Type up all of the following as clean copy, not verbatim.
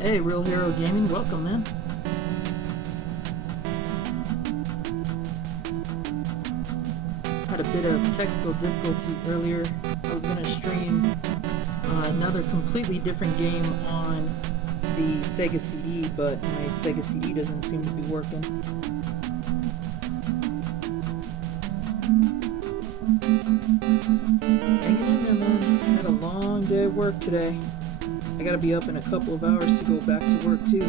Hey, Real Hero Gaming, welcome, man. Had a bit of technical difficulty earlier. I was gonna stream another completely different game on the Sega CD, but my Sega CD doesn't seem to be working. Hanging in there, man. Had a long day at work today. I gotta be up in a couple of hours to go back to work too.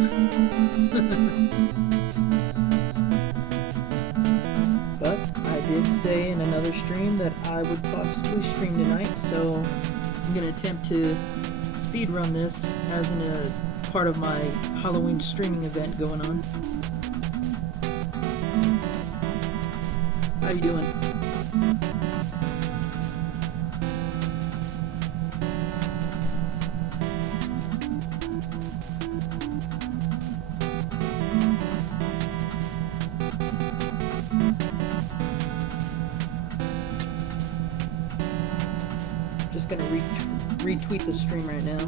But I did say in another stream that I would possibly stream tonight, so I'm gonna attempt to speedrun this as in a part of my Halloween streaming event going on. How you doing? Just gonna retweet the stream right now.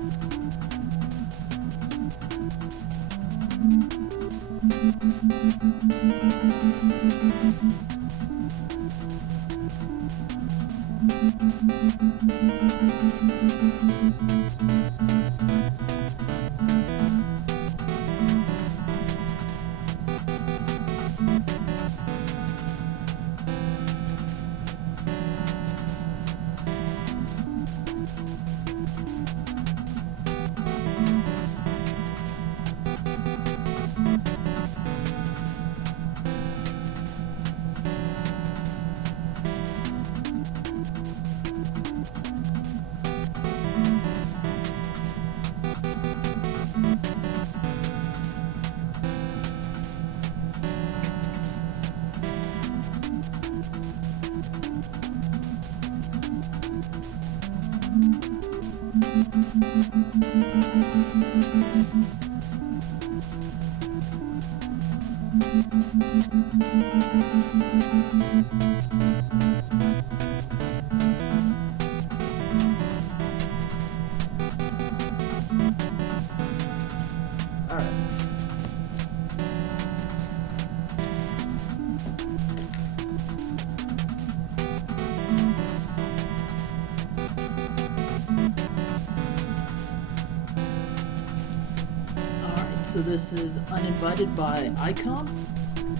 So this is Uninvited by ICOM,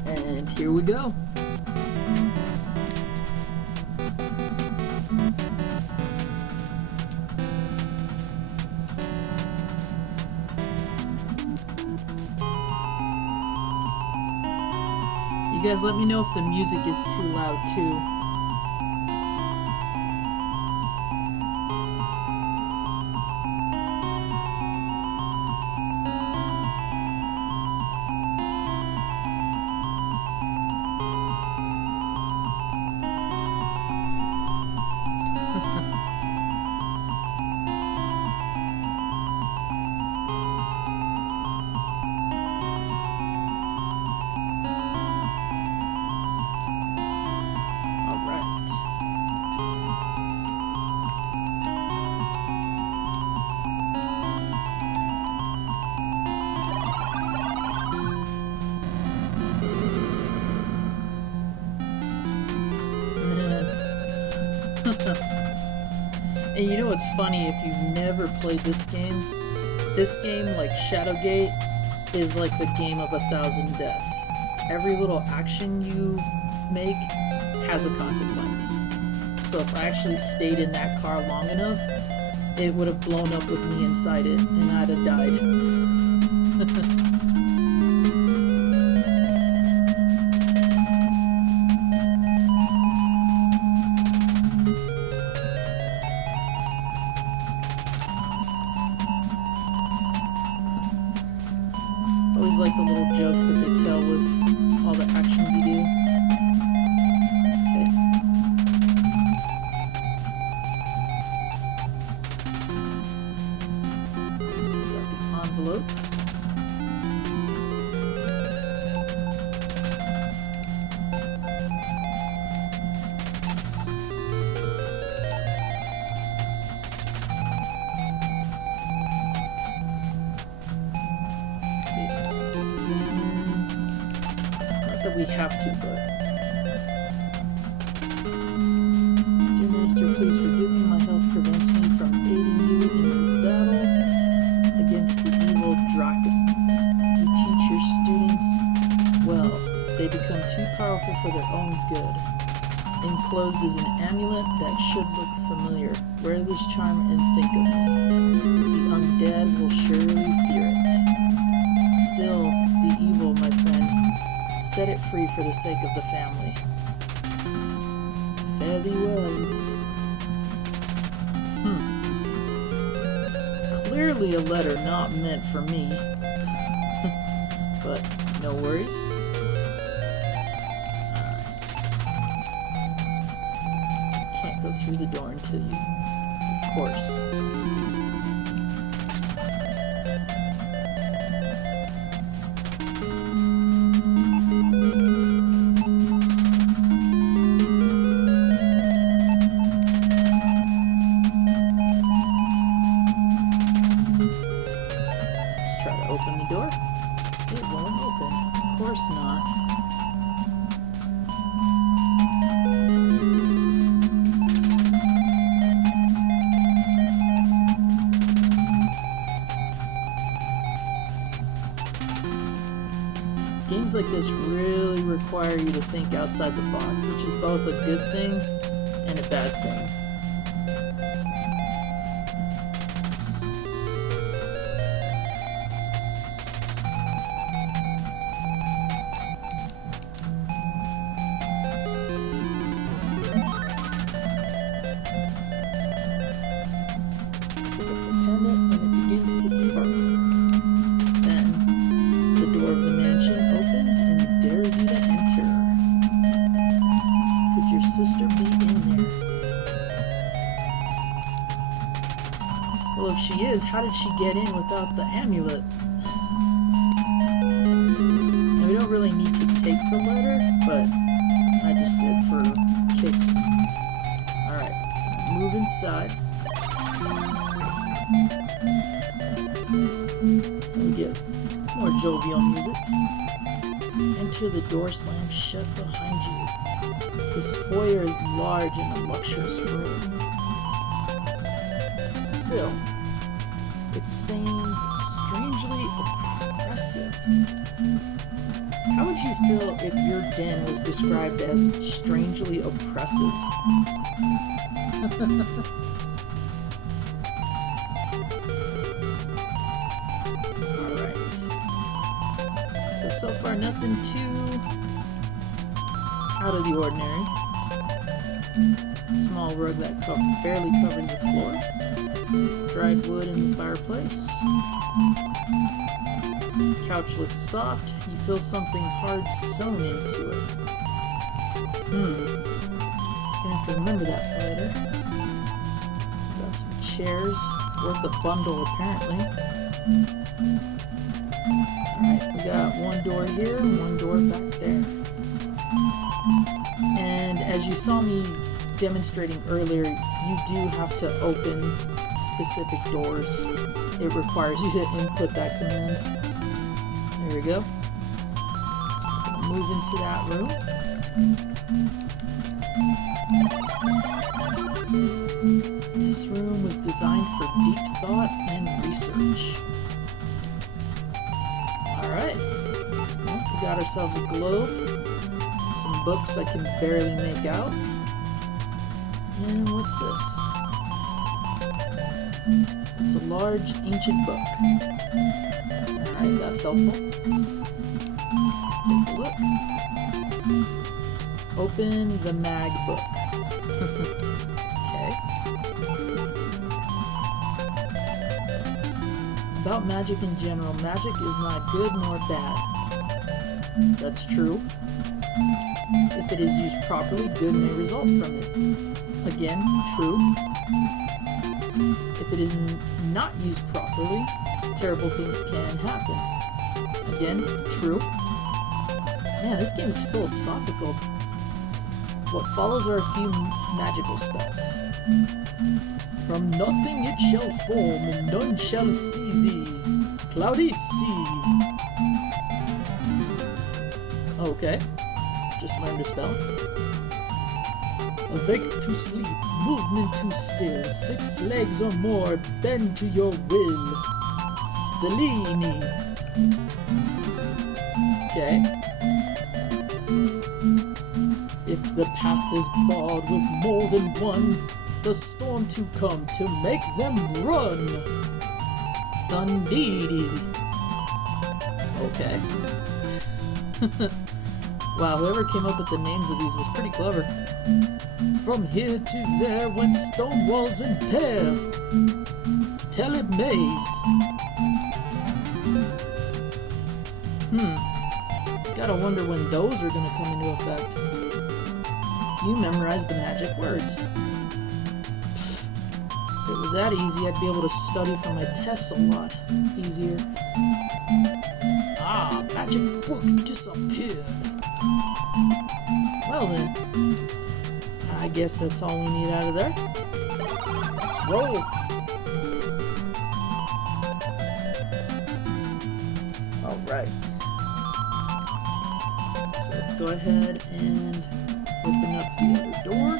and here we go. You guys let me know if the music is too loud too. And you know what's funny, if you've never played this game, like Shadowgate, is like the game of 1,000 deaths. Every little action you make has a consequence. So if I actually stayed in that car long enough, it would have blown up with me inside it, and I'd have died. Always like the little jokes that they tell with all the actions you do. Okay. So we got the envelope. We have to, but dear Master, please forgive me. My health prevents me from aiding you in your battle against the evil Draken. You teach your students well. They become too powerful for their own good. Enclosed is an amulet that should look familiar. Wear this charm and think of me. The undead will surely fear it. Still, the evil, my friend, set it free for the sake of the family. Fare thee well. Clearly a letter not meant for me. But no worries. Alright. Can't go through the door until you... Of course. Open the door. It won't open. Of course not. Games like this really require you to think outside the box, which is both a good thing and a bad thing. Sister be in there? Well, if she is, how did she get in without the amulet? And we don't really need to take the letter, but I just did for kicks. Alright, let's move inside. And we get more jovial music. Let's enter the door slammed shut behind you. This foyer is large and a luxurious room. Still, it seems strangely oppressive. How would you feel if your den was described as strangely oppressive? Alright. So far nothing too out of the ordinary. Small rug that barely covers the floor. Dried wood in the fireplace. Couch looks soft. You feel something hard sewn into it. Gonna have to remember that for later. Got some chairs. Worth a bundle, apparently. Alright, we got one door here and one door back there. And as you saw me demonstrating earlier, you do have to open specific doors. It requires you to input that command. There we go. So we'll move into that room. This room designed for deep thought and research. Alright. Well, we got ourselves a globe. Some books I can barely make out. And what's this? It's a large ancient book. Alright, that's helpful. Let's take a look. Open the mag book. Okay. About magic in general, magic is not good nor bad. That's true. If it is used properly, good may result from it. Again, true. If it is not used properly, terrible things can happen. Again, true. Man, this game is philosophical. What follows are a few magical spells. From nothing it shall form, and none shall see thee. Cloudy sea. Okay. Just learned a spell. Awake to sleep, movement to still, 6 legs or more, bend to your will. Stellini. Okay. If the path is barred with more than one, the storm to come to make them run. Thundidi. Okay. Wow, whoever came up with the names of these was pretty clever. From here to there went stone walls and pair. Tell it maze. Gotta wonder when those are gonna come into effect. You memorized the magic words. If it was that easy, I'd be able to study for my tests a lot easier. Ah, magic book disappeared. Well then, I guess that's all we need out of there. Let's roll. Alright. So let's go ahead and open up the other door.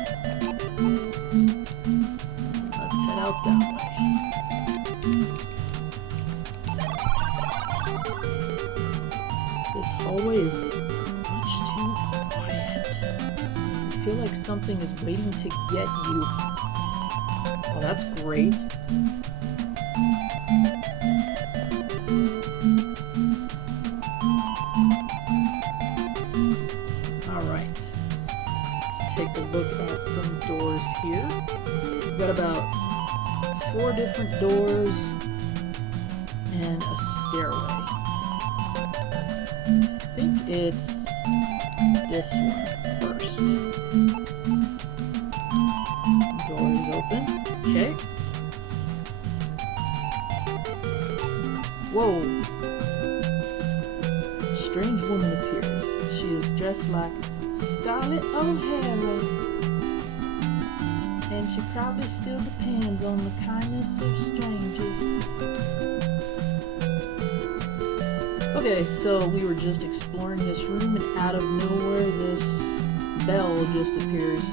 Let's head out that way. This hallway is much too quiet. I feel like something is waiting to get you. Oh, that's great. Alright. Let's take a look at some doors here. We've got about 4 different doors and a stairway. I think it's this one first. Door is open. Okay. Whoa! A strange woman appears. She is dressed like Scarlett O'Hara. And she probably still depends on the kindness of strangers. Okay, so we were just exploring this room, and out of nowhere, this bell just appears.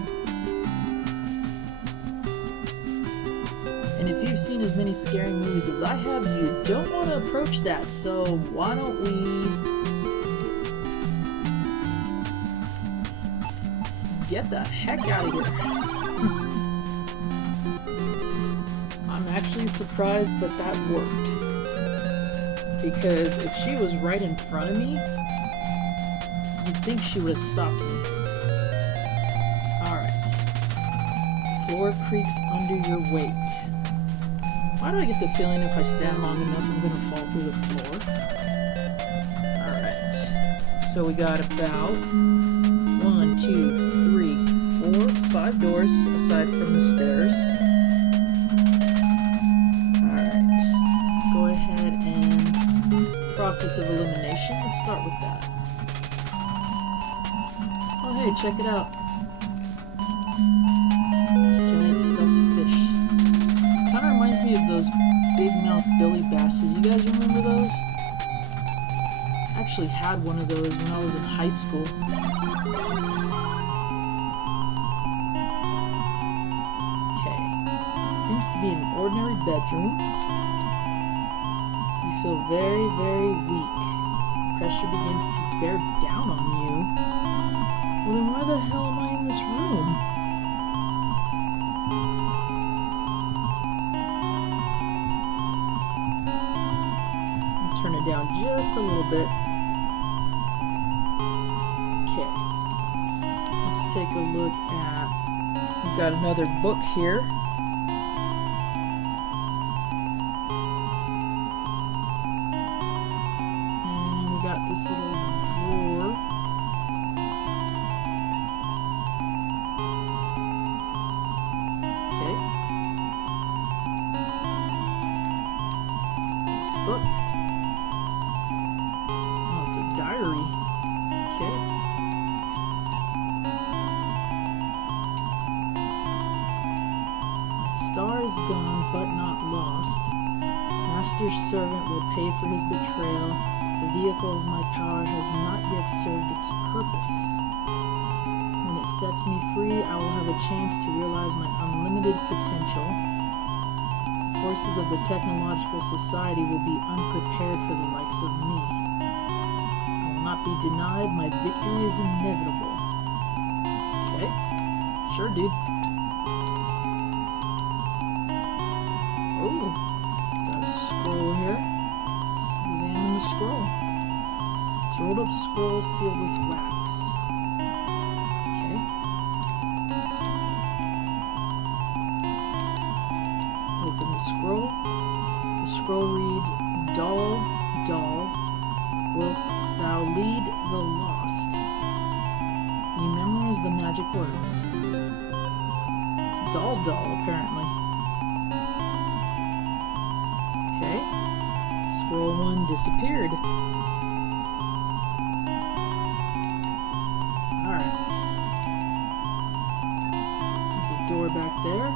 And if you've seen as many scary movies as I have, you don't want to approach that, so why don't we get the heck out of here. I'm actually surprised that that worked. Because if she was right in front of me, you'd think she would have stopped me. Alright. Floor creaks under your weight. Why do I get the feeling if I stand long enough I'm going to fall through the floor? Alright. So we got about 1, 2, 3, 4, 5 doors aside from the stairs. Alright. Let's go ahead and process of elimination. Let's start with that. Oh hey, check it out. Giant stuffed fish. Kinda reminds me of those big mouth Billy Basses. You guys remember those? I actually had one of those when I was in high school. seems to be an ordinary bedroom. You feel very, very weak. Pressure begins to bear down on you. Well, then why the hell am I in this room? Turn it down just a little bit. Okay. Let's take a look at... We've got another book here. And we got this little drawer. Okay. This book. Diary. Okay. My star is gone, but not lost. Master's servant will pay for his betrayal. The vehicle of my power has not yet served its purpose. When it sets me free, I will have a chance to realize my unlimited potential. The forces of the technological society will be unprepared for the likes of me. Not be denied, my victory is inevitable. Okay. Sure, dude. Oh, got a scroll here. Let's examine the scroll. It's a rolled up scroll sealed with wax. Okay. Open the scroll. The scroll reads, Doll, doll, wilt thou lead the lost? You memorize the magic words. Doll, apparently. Okay. Scroll 1 disappeared. Alright. There's a door back there.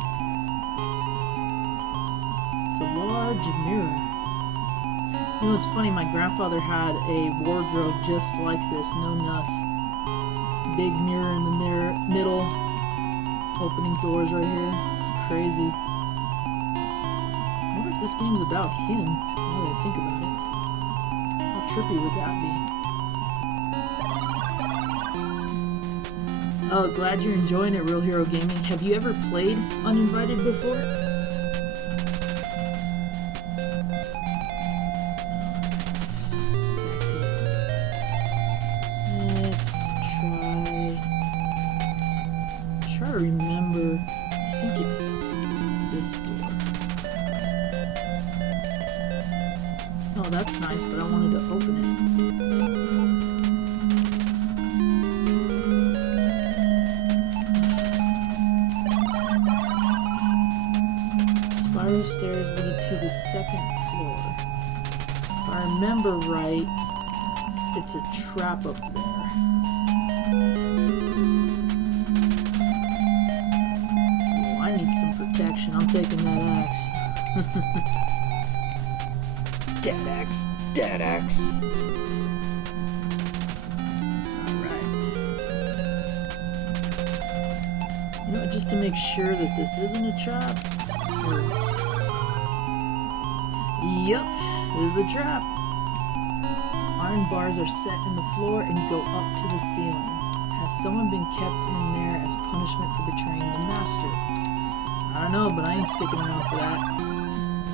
It's a large mirror. You know, it's funny, my grandfather had a wardrobe just like this, no nuts. Big mirror in the middle, opening doors right here. It's crazy. I wonder if this game's about him, now that I think about it. How trippy would that be? Oh, glad you're enjoying it, Real Hero Gaming. Have you ever played Uninvited before? Remember, I think it's this door. Oh, that's nice, but I wanted to open it. Spiral stairs lead to the second floor. If I remember right, it's a trap up there. Protection. I'm taking that axe. Dead axe. Dead axe. Alright. You know, just to make sure that this isn't a trap. Yep, this is a trap. Iron bars are set in the floor and go up to the ceiling. Has someone been kept in there as punishment for betraying the master? I don't know, but I ain't sticking around for that.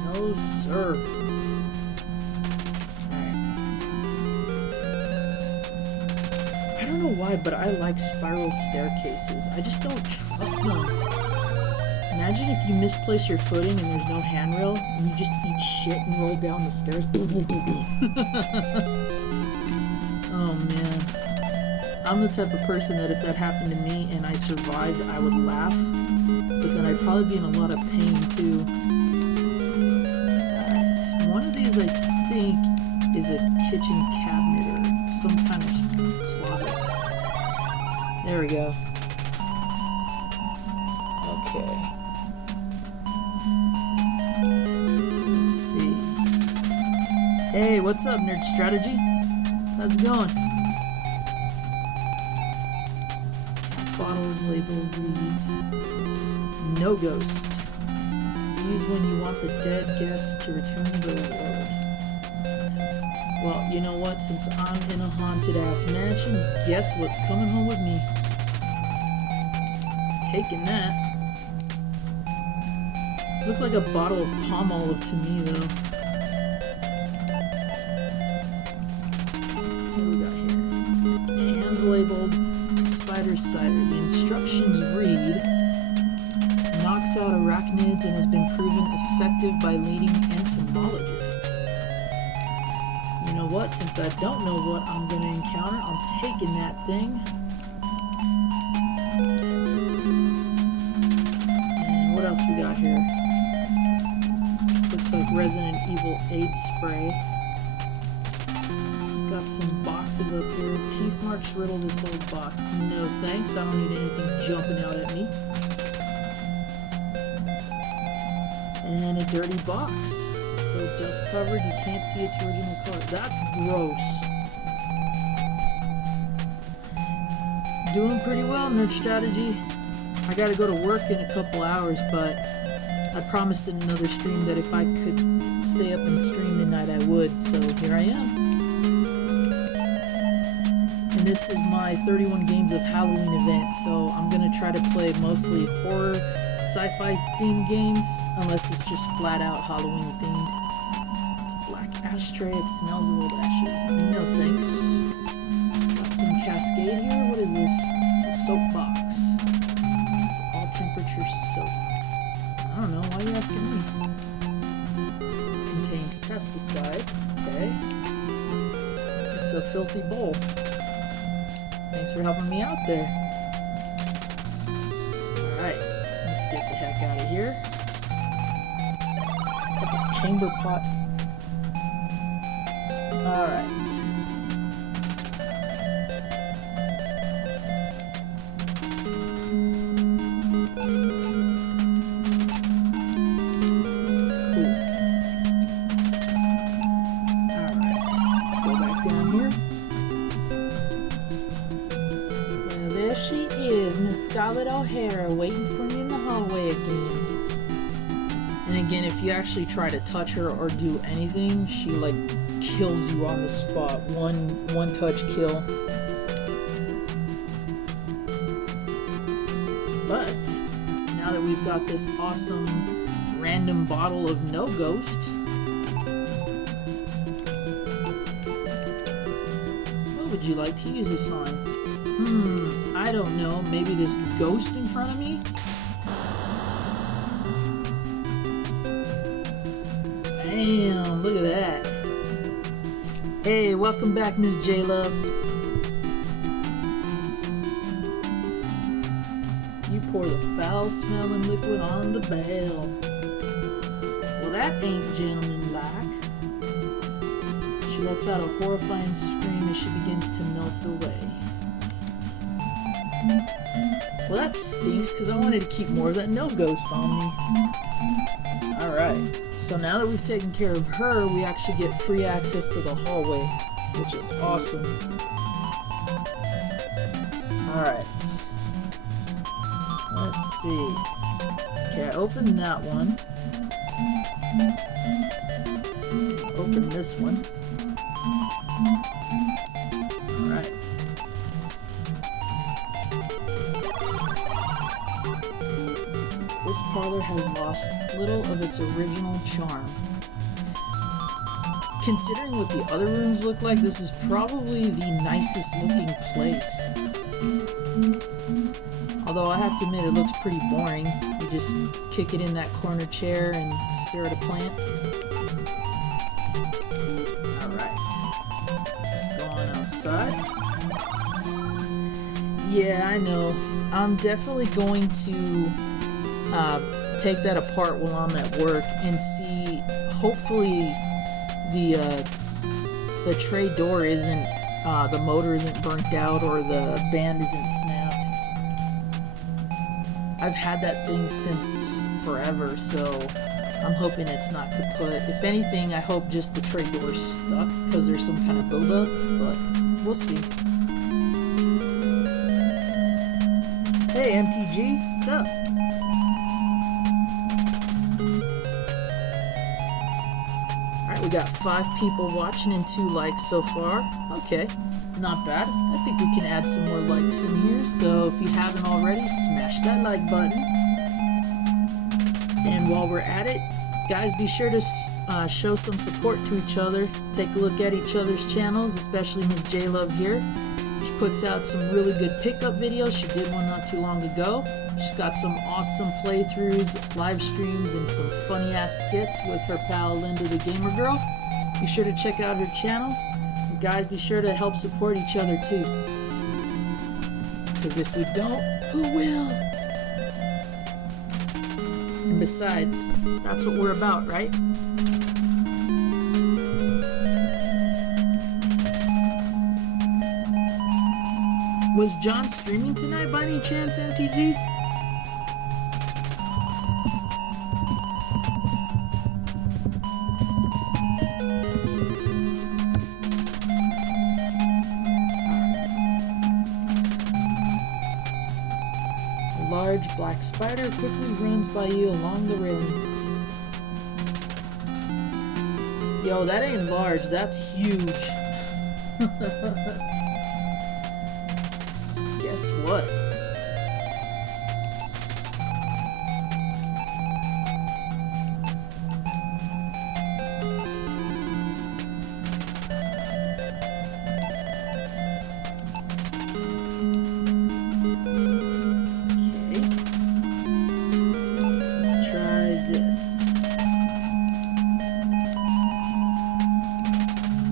No, sir. Alright. I don't know why, but I like spiral staircases. I just don't trust them. Imagine if you misplace your footing and there's no handrail, and you just eat shit and roll down the stairs. Oh, man. I'm the type of person that if that happened to me and I survived, I would laugh. But then I'd probably be in a lot of pain too. Alright, one of these I think is a kitchen cabinet or some kind of closet. There we go. Okay. So let's see. Hey, what's up, Nerd Strategy? How's it going? Bottles labeled reads. No ghost. Use when you want the dead guests to return to the world. Well, you know what? Since I'm in a haunted ass mansion, guess what's coming home with me? Taking that. Looked like a bottle of palm olive to me, though. What do we got here? Cans labeled Spider Cider. The instructions read, knocks out arachnids and has been proven effective by leading entomologists. You know what? Since I don't know what I'm going to encounter, I'm taking that thing. And what else we got here? This looks like Resident Evil 8 spray. Got some boxes up here. Teeth marks riddle this whole box. No thanks, I don't need anything jumping out at me. And a dirty box. So dust covered, you can't see its original color. That's gross. Doing pretty well, Nerd Strategy. I gotta go to work in a couple hours, but I promised in another stream that if I could stay up and stream tonight, I would. So here I am. And this is my 31 games of Halloween event, so I'm gonna try to play mostly horror, sci-fi themed games, unless it's just flat out Halloween themed. It's a black ashtray, it smells of old ashes. No thanks. Got some Cascade here, what is this? It's a soap box. It's all temperature soap. I don't know, why are you asking me? Contains pesticide, okay. It's a filthy bowl. Thanks for helping me out there. Alright, let's get the heck out of here. It's like a chamber pot. Alright. Cool. Alright, let's go back down here. There she is, Miss Scarlett O'Hara, waiting for me in the hallway again. And again, if you actually try to touch her or do anything, she like kills you on the spot. One touch kill. But now that we've got this awesome random bottle of no ghost, what would you like to use this on? I don't know. Maybe this ghost in front of me? Bam! Look at that. Hey, welcome back, Miss J-Love. You pour the foul-smelling liquid on the bell. Well, that ain't gentleman-like. She lets out a horrifying scream as she begins to melt away. Well, that stinks, because I wanted to keep more of that no ghost on me. Alright, so now that we've taken care of her, we actually get free access to the hallway, which is awesome. Alright. Let's see. Okay, I opened that one. Open this one. Alright. This parlor has lost little of its original charm. Considering what the other rooms look like, this is probably the nicest looking place. Although I have to admit, it looks pretty boring. You just kick it in that corner chair and stare at a plant. Alright. Let's go on outside. Yeah, I know. I'm definitely going to take that apart while I'm at work and see, hopefully the tray door isn't, the motor isn't burnt out or the band isn't snapped. I've had that thing since forever, so I'm hoping it's not kaput. If anything, I hope just the tray door's stuck because there's some kind of buildup, but we'll see. Hey MTG, what's up? got 5 people watching and 2 likes so far. Okay, not bad. I think we can add some more likes in here. So if you haven't already, smash that like button. And while we're at it, guys, be sure to show some support to each other. Take a look at each other's channels, especially Miss J Love here. She puts out some really good pickup videos. She did one not too long ago. She's got some awesome playthroughs, live streams, and some funny ass skits with her pal Linda the Gamer Girl. Be sure to check out her channel. And guys, be sure to help support each other too. Because if we don't, who will? And besides, that's what we're about, right? Was John streaming tonight by any chance, MTG? A large black spider quickly runs by you along the railing. Yo, that ain't large, that's huge. Guess what? Okay. Let's try this.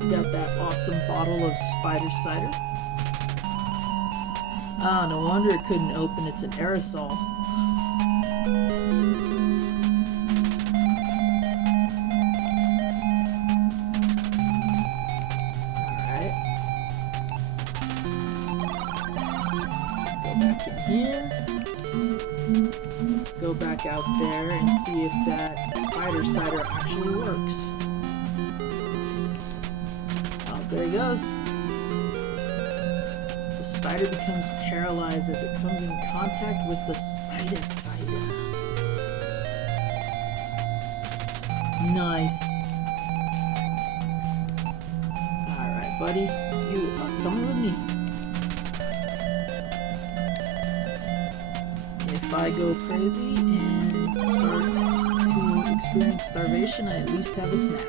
Got that awesome bottle of spider cider. Ah, no wonder it couldn't open. It's an aerosol. Alright. Let's go back in here. Let's go back out there and see if that spider cider actually works. Oh, there he goes. The spider becomes paralyzed as it comes in contact with the spider cider. Nice. Alright, buddy. You are coming with me. If I go crazy and start to experience starvation, I at least have a snack.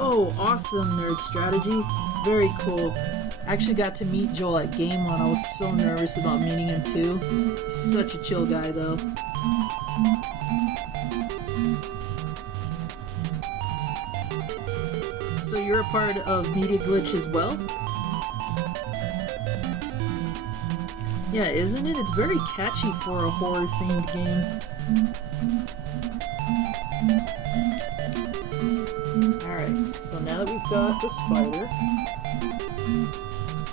Oh, awesome, Nerd Strategy. Very cool. I actually got to meet Joel at Game On. I was so nervous about meeting him too. He's such a chill guy though. So you're a part of Media Glitch as well? Yeah, isn't it? It's very catchy for a horror-themed game. Alright, so now that we've got the spider,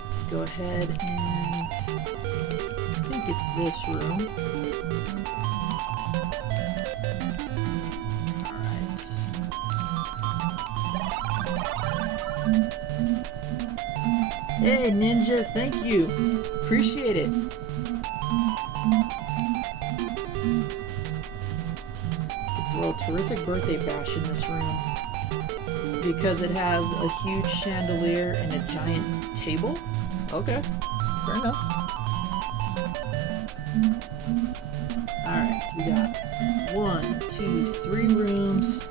let's go ahead and I think it's this room. Alright. Hey Ninja, thank you. Appreciate it. Throw a terrific birthday bash in this room. Because it has a huge chandelier and a giant table? Okay, fair enough. Alright, so we got 1, 2, 3 rooms,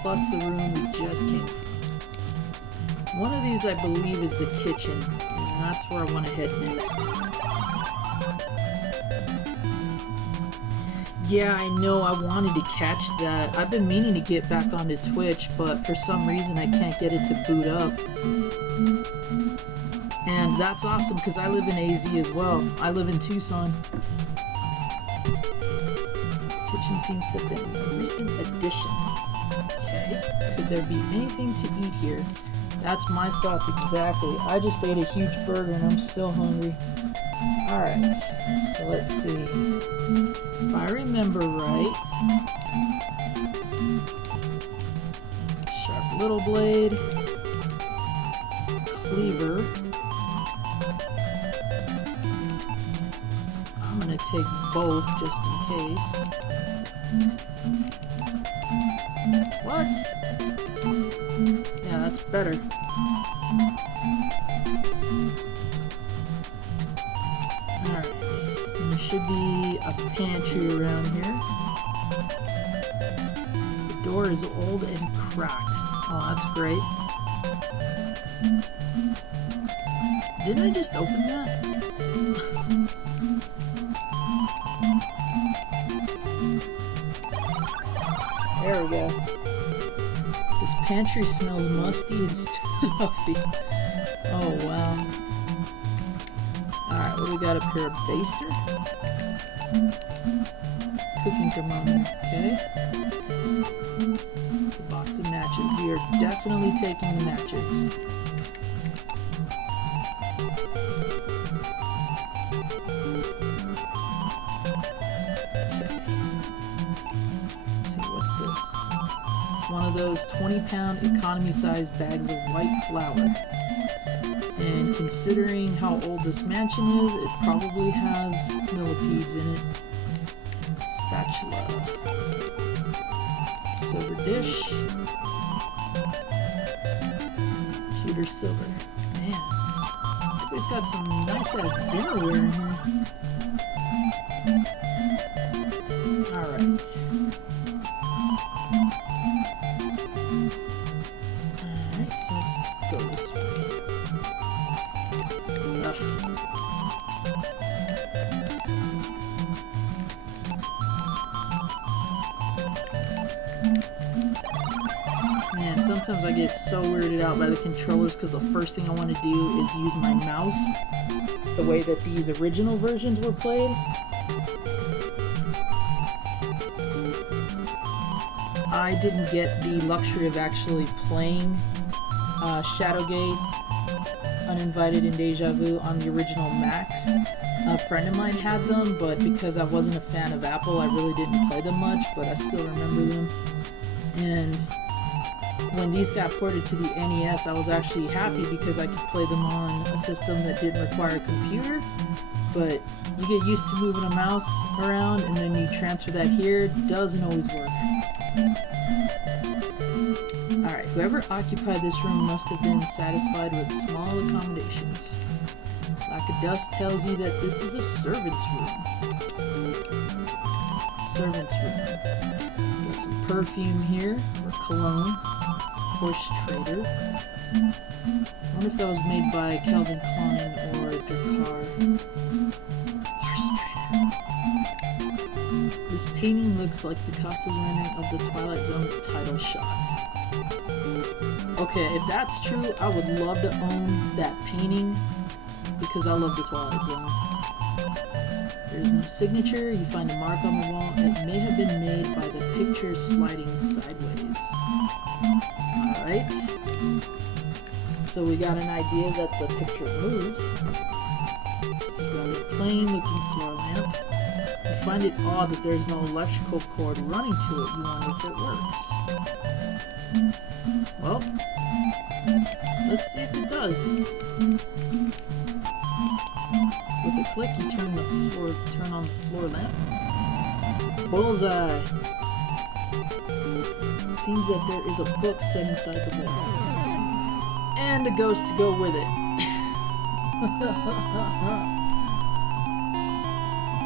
plus the room we just came from. One of these I believe is the kitchen, and that's where I want to head next. Yeah, I know, I wanted to catch that. I've been meaning to get back onto Twitch, but for some reason I can't get it to boot up. And that's awesome, because I live in AZ as well. I live in Tucson. This kitchen seems to have been a recent addition. Okay, could there be anything to eat here? That's my thoughts exactly. I just ate a huge burger and I'm still hungry. Alright, so let's see. If I remember right, sharp little blade, cleaver. I'm gonna take both just in case. What? Yeah, that's better. Alright, there should be a pantry around here. The door is old and cracked. Oh, that's great. Didn't I just open that? There we go. This pantry smells musty and stuffy. Oh, wow. Alright, what do we got up here? A baster? Cooking thermometer. Okay. It's a box of matches. We are definitely taking the matches. One of those 20-pound economy-sized bags of white flour. And considering how old this mansion is, it probably has millipedes in it. Spatula. Silver dish. Pewter silver. Man, everybody's got some nice-ass dinnerware in here. Alright. So let's go this way. Ugh. Man, sometimes I get so weirded out by the controllers because the first thing I want to do is use my mouse the way that these original versions were played. I didn't get the luxury of actually playing Shadowgate, Uninvited, and Deja Vu on the original Macs. A friend of mine had them, but because I wasn't a fan of Apple, I really didn't play them much, but I still remember them. And when these got ported to the NES, I was actually happy because I could play them on a system that didn't require a computer, but you get used to moving a mouse around, and then you transfer that here, doesn't always work. Alright, whoever occupied this room must have been satisfied with small accommodations. Lack of dust tells you that this is a servant's room. Servant's room. Got some perfume here, or cologne. Horse trader. I wonder if that was made by Calvin Klein or Drakkar. Horse trader. This painting looks like Picasso's rendering of the Twilight Zone's title shot. Okay, if that's true, I would love to own that painting because I love the Twilight Zone. There's no signature. You find a mark on the wall. It may have been made by the picture sliding sideways. Alright. So we got an idea that the picture moves. It's a rather plain looking floor lamp. You find it odd that there's no electrical cord running to it. You wonder if it works. Well, let's see if it does. With a click, you turn on the floor lamp. Bullseye! It seems that there is a book set inside the wall. And a ghost to go with it.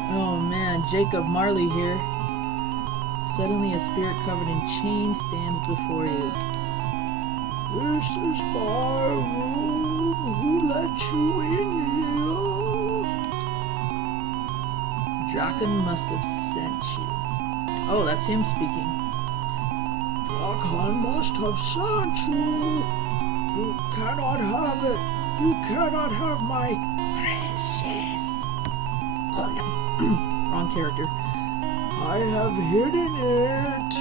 Oh man, Jacob Marley here. Suddenly a spirit covered in chains stands before you. This is my room. Who let you in here? Draken must have sent you. Oh, that's him speaking. Draken must have sent you. You cannot have it. You cannot have my precious. Wrong character. I have hidden it.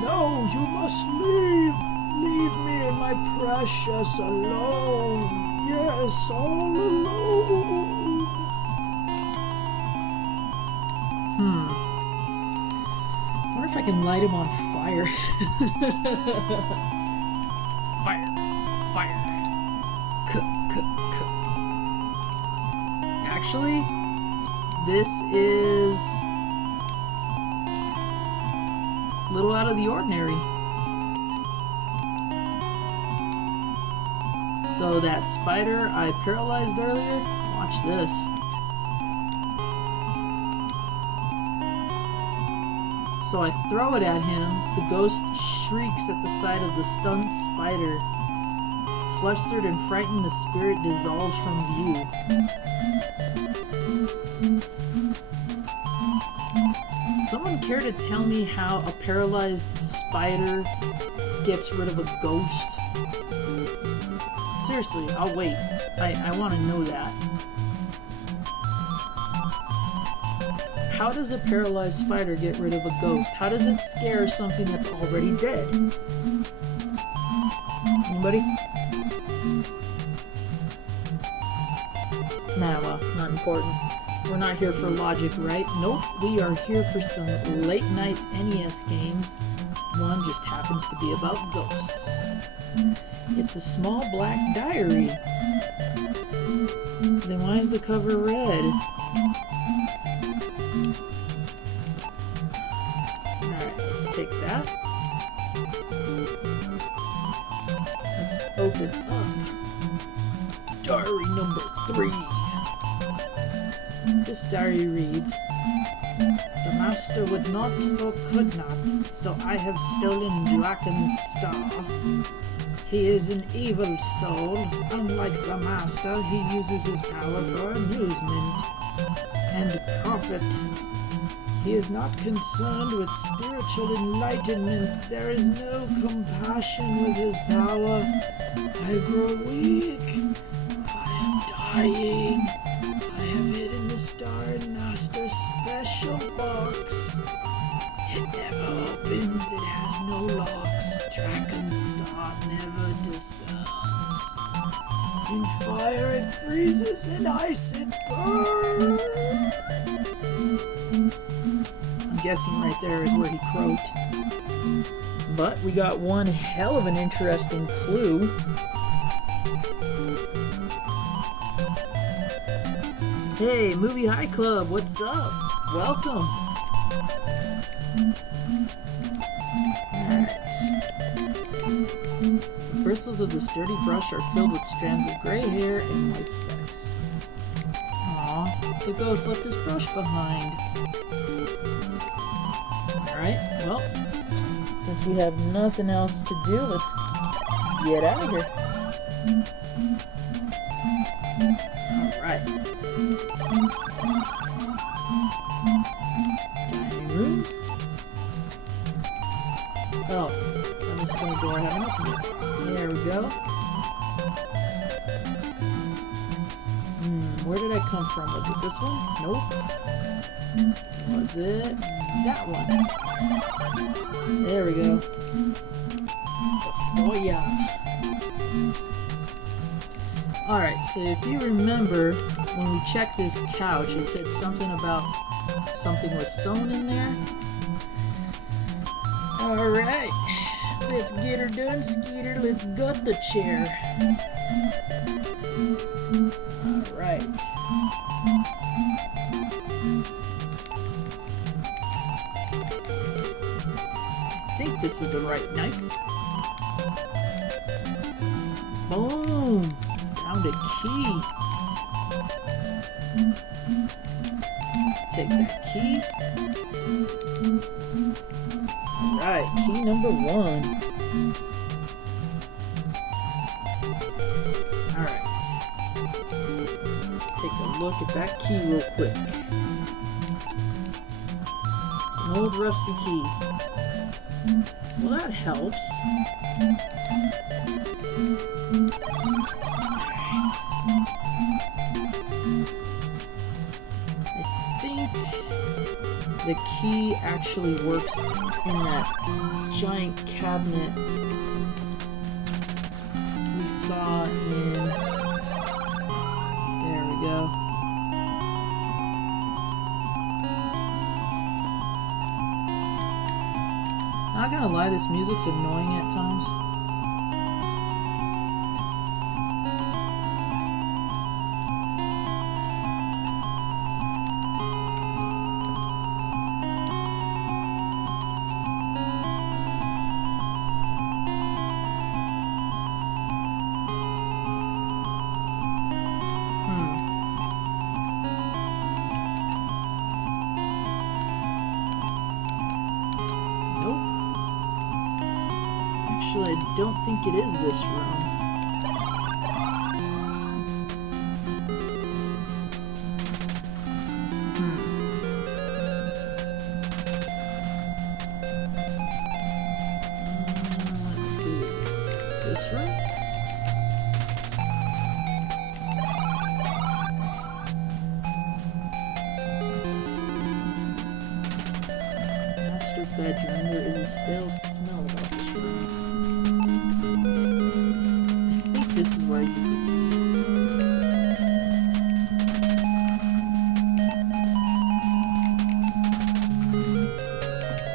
No, you must leave. Leave me and my precious alone. Yes, all alone. I wonder if I can light him on fire. Fire. fire. Actually, this is a little out of the ordinary. So that spider I paralyzed earlier, watch this. So I throw it at him, the ghost shrieks at the sight of the stunned spider. Flustered and frightened, the spirit dissolves from view. Someone care to tell me how a paralyzed spider gets rid of a ghost? Seriously, I'll wait. I want to know that. How does a paralyzed spider get rid of a ghost? How does it scare something that's already dead? Anybody? Nah, well, not important. We're not here for logic, right? Nope, we are here for some late-night NES games. One just happens to be about ghosts. It's a small black diary. Then why is the cover red? Alright, let's take that. Let's open up diary number 3. This diary reads, "The master would not or could not, so I have stolen Draken's star. He is an evil soul. Unlike the master, he uses his power for amusement and profit. He is not concerned with spiritual enlightenment. There is no compassion with his power. I grow weak. I am dying. I have hidden the star in Master's special box. It never opens, it has no locks. Draken's star never discerns. In fire it freezes, in ice it burns." I'm guessing right there is where he croaked. But we got one hell of an interesting clue. Hey, Movie High Club, what's up? Welcome. Alright. The bristles of the sturdy brush are filled with strands of gray hair and white specks. Aw, the ghost left his brush behind. Alright, well, since we have nothing else to do, let's get out of here. Alright. Dining room. Oh, I'm just going to go ahead and open it. There we go. Where did I come from? Was it this one? Nope. Was it that one? There we go. Oh yeah. Alright, so if you remember, when we checked this couch, it said something about something was sewn in there. Alright, let's get her done, Skeeter. Let's gut the chair. Alright. I think this is the right knife. Boom! Found a key. Take that key. Alright, key number 1. Alright. Let's take a look at that key real quick. It's an old rusty key. Well, that helps. I think the key actually works in that giant cabinet we saw in... There we go. Not gonna lie, this music's annoying at times. Actually, I don't think it is this room. Let's see, is it this room? Master bedroom. There is a stale smell about this room. I think this is where I use the key.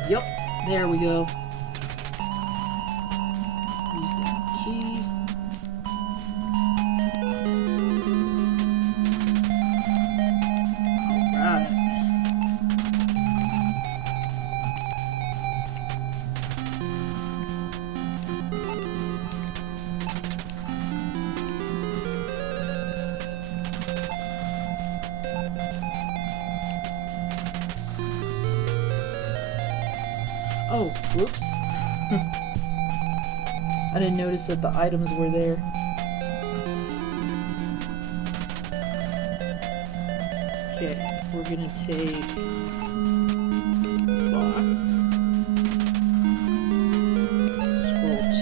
Yep, there we go. Use that key. Alright. Oh, whoops. I didn't notice that the items were there. Okay, we're gonna take box. Scroll 2.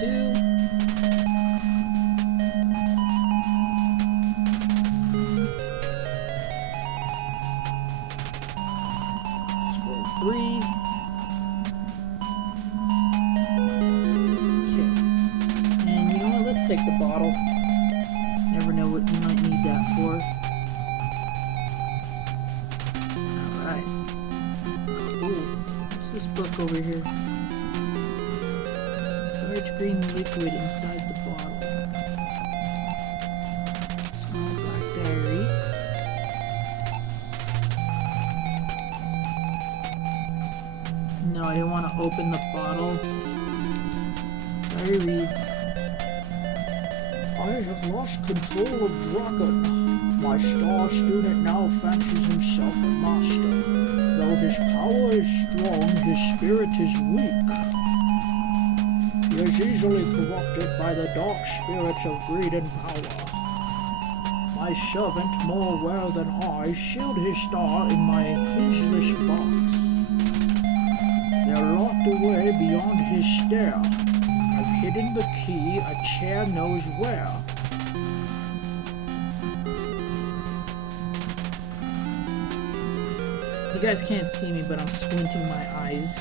Scroll 3. Let's take the bottle. Never know what you might need that for. Alright. Cool. What's this book over here? Large green liquid inside the bottle. Small black diary. No, I didn't want to open the bottle. Diary reads, I have lost control of Dragon. My star student now fancies himself a master. Though his power is strong, his spirit is weak. He is easily corrupted by the dark spirits of greed and power. My servant, more aware than I, sealed his star in my hingeless box. They're locked away beyond his stare. I've hidden the key, a chair knows where. You guys can't see me, but I'm squinting my eyes.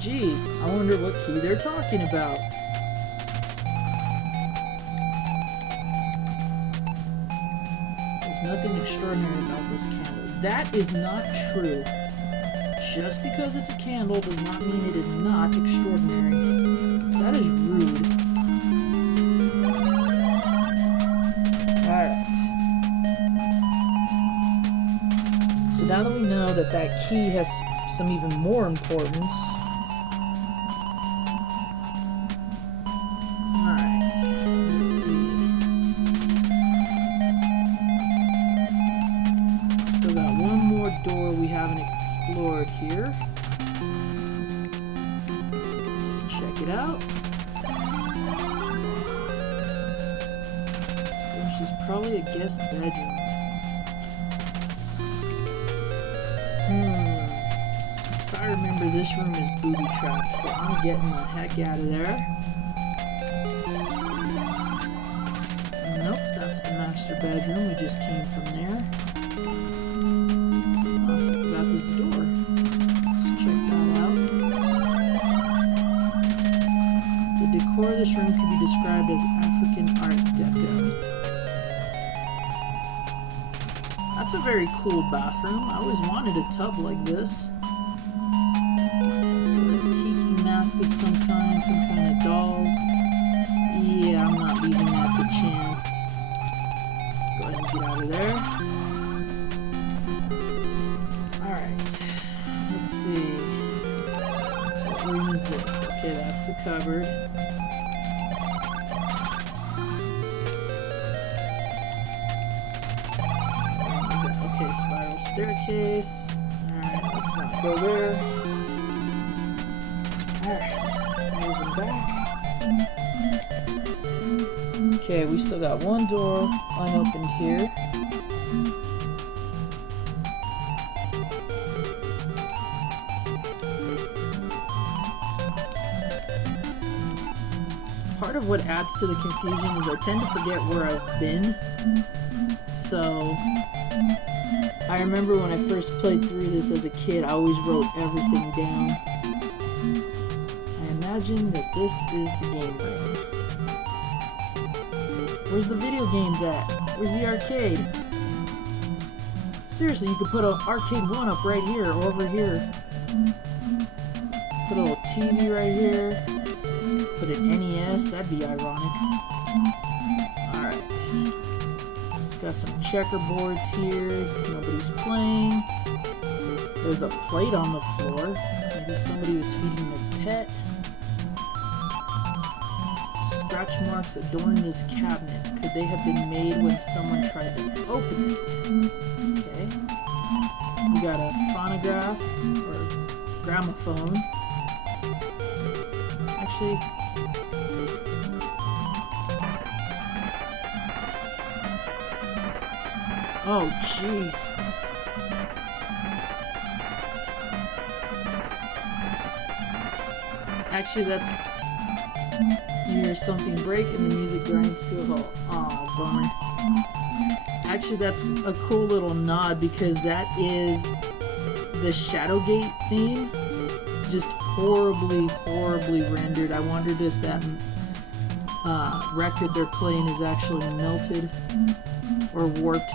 Gee, I wonder what key they're talking about. There's nothing extraordinary about this candle. That is not true. Just because it's a candle does not mean it is not extraordinary. That is rude. Alright. So now that we know that that key has some even more importance. Alright. Let's see. Still got one more door we haven't explored here. Let's check it out. This is probably a guest bedroom. If I remember, this room is booby trapped, so I'm getting the heck out of there. Nope, that's the master bedroom. We just came from there. Got this door. Let's check that out. The decor of this room could be described as African Art Deco. That's a very cool bathroom. I always wanted a tub like this. Got a tiki mask of some kind of dolls. Yeah, I'm not leaving that to chance. Let's go ahead and get out of there. Alright. Let's see. What room is this? Okay, that's the cupboard. Okay, spiral staircase. Alright, let's not go there. Alright, moving back. Okay, we still got one door unopened here. Part of what adds to the confusion is I tend to forget where I've been. So, I remember when I first played through this as a kid, I always wrote everything down. I imagine that this is the game room. Where's the video games at? Where's the arcade? Seriously, you could put an arcade 1 up right here or over here. Put a little TV right here. Put an NES, that'd be ironic. Alright. It's got some checkerboards here. Nobody's playing. There's a plate on the floor. Maybe somebody was feeding their pet. Scratch marks adorn this cabinet. Could they have been made when someone tried to open it? Okay. We got a phonograph or gramophone. Actually, oh jeez. Actually, that's... You hear something break and the music grinds to a halt. Aw, bummer. Actually, that's a cool little nod because that is the Shadowgate theme. Just horribly, horribly rendered. I wondered if that record they're playing is actually melted or warped.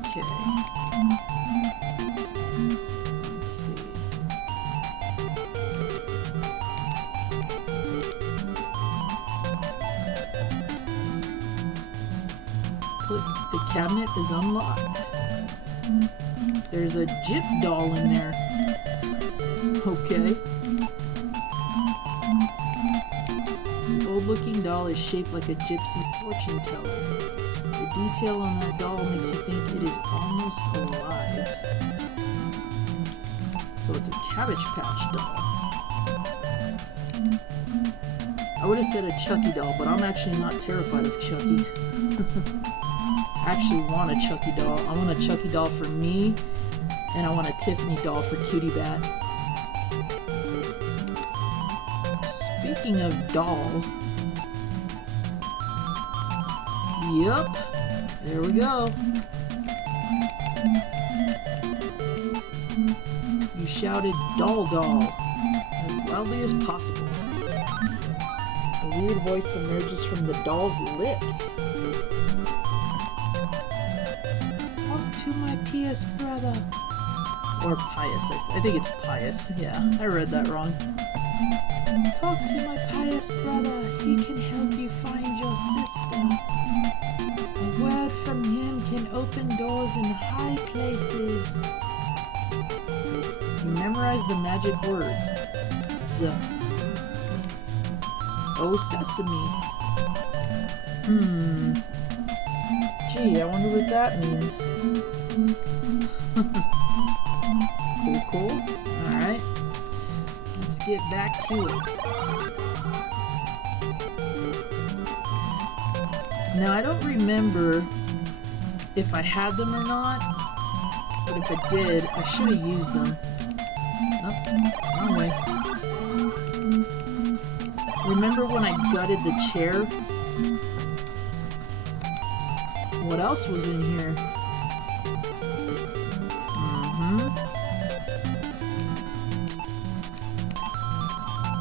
Okay. Let's see. Click. The cabinet is unlocked. There's a Jip doll in there. Okay. The old-looking doll is shaped like a gypsy fortune teller. The detail on that doll makes you think it is almost alive. So it's a Cabbage Patch doll. I would have said a Chucky doll, but I'm actually not terrified of Chucky. I actually want a Chucky doll. I want a Chucky doll for me, and I want a Tiffany doll for Cutie Bat. Speaking of doll, yep, there we go. You shouted doll doll as loudly as possible. A weird voice emerges from the doll's lips. To my pious brother. Or pious. I think it's pious. Yeah, I read that wrong. Talk to my pious brother. He can help you find your sister. A word from him can open doors in high places. You memorize the magic word. Z. Oh, sesame. Gee, I wonder what that means. Cool. Alright. Let's get back to it. Now, I don't remember if I had them or not, but if I did, I should have used them. Nope, wrong way. Remember when I gutted the chair? What else was in here?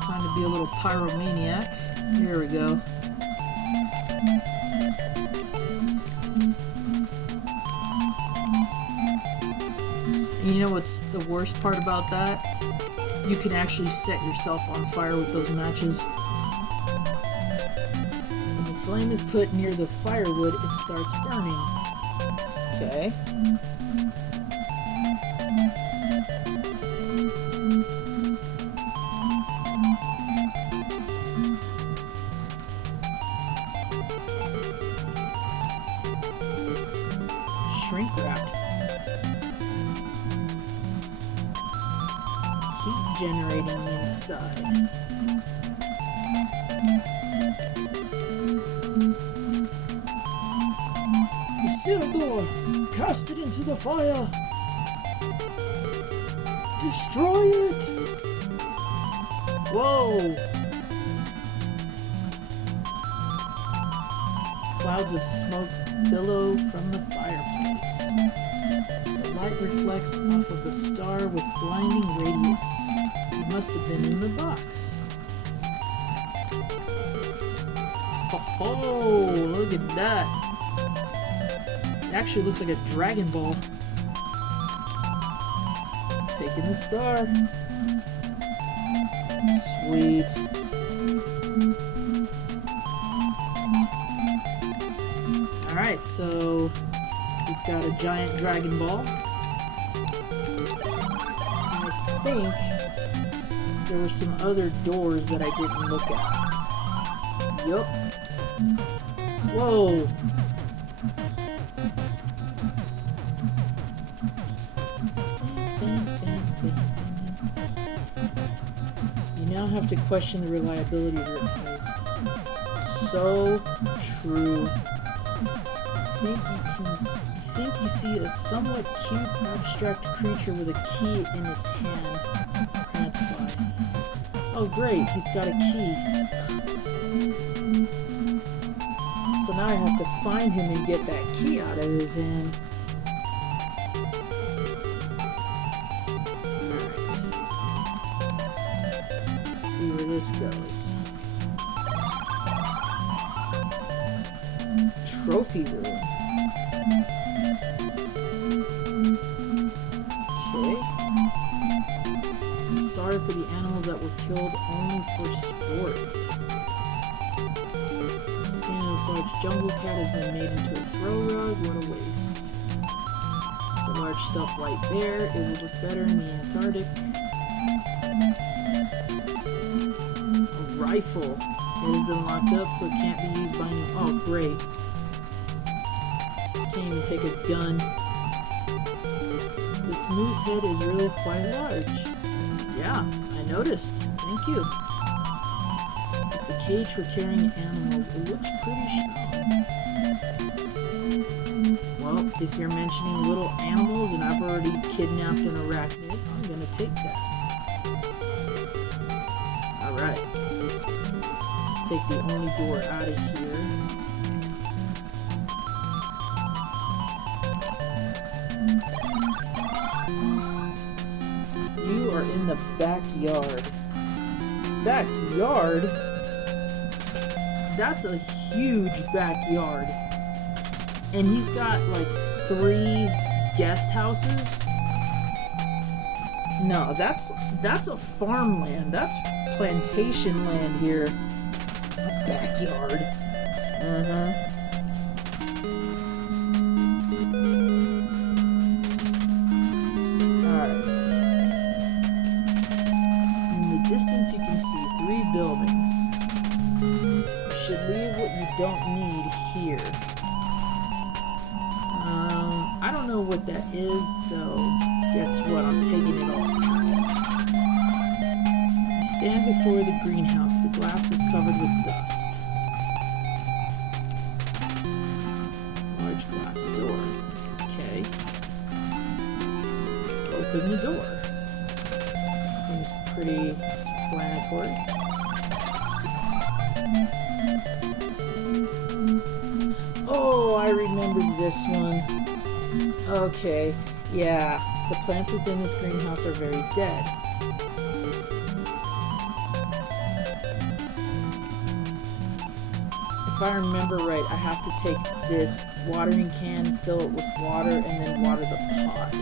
Trying to be a little pyromaniac. Here we go. And you know what's the worst part about that? You can actually set yourself on fire with those matches. When the flame is put near the firewood, it starts burning. Okay. Shrink wrapped. generating inside. Isildur, cast it into the fire! Destroy it! Whoa! Clouds of smoke billow from the fireplace. The light reflects off of the star with blinding radiance. It must have been in the box. Oh, look at that. It actually looks like a Dragon Ball. Taking the star. Sweet. Alright, so we've got a giant Dragon Ball. And I think there were some other doors that I didn't look at. Yup. Whoa! You now have to question the reliability of your eyes. So true. Think you see a somewhat cute, abstract creature with a key in its hand. That's why. Oh great, he's got a key. So now I have to find him and get that key out of his hand. Alright. Let's see where this goes. Trophy room. Okay. I'm sorry for the animals that were killed only for sport. The skin of this large jungle cat has been made into a throw rug. What a waste. It's a large stuffed white bear. It would look better in the Antarctic. A rifle. It has been locked up, so it can't be used by anyone. Oh, great. Can't even take a gun. This moose head is really quite large. Yeah, I noticed. Thank you. It's a cage for carrying animals. It looks pretty strong. Well, if you're mentioning little animals and I've already kidnapped an arachnid, I'm gonna take that. Alright. Let's take the only door out of here. You are in the backyard. Backyard? That's a huge backyard. And he's got like 3 guest houses? No, that's a farmland. That's plantation land here. Backyard. Alright. In the distance you can see 3 buildings. You should leave what you don't need here. I don't know what that is, so guess what? I'm taking it all. You stand before the greenhouse. The glass is covered with dust. Large glass door. Okay. Open the door. Seems pretty explanatory. Oh, I remember this one. Okay, yeah, the plants within this greenhouse are very dead. If I remember right, I have to take this watering can, fill it with water, and then water the pot.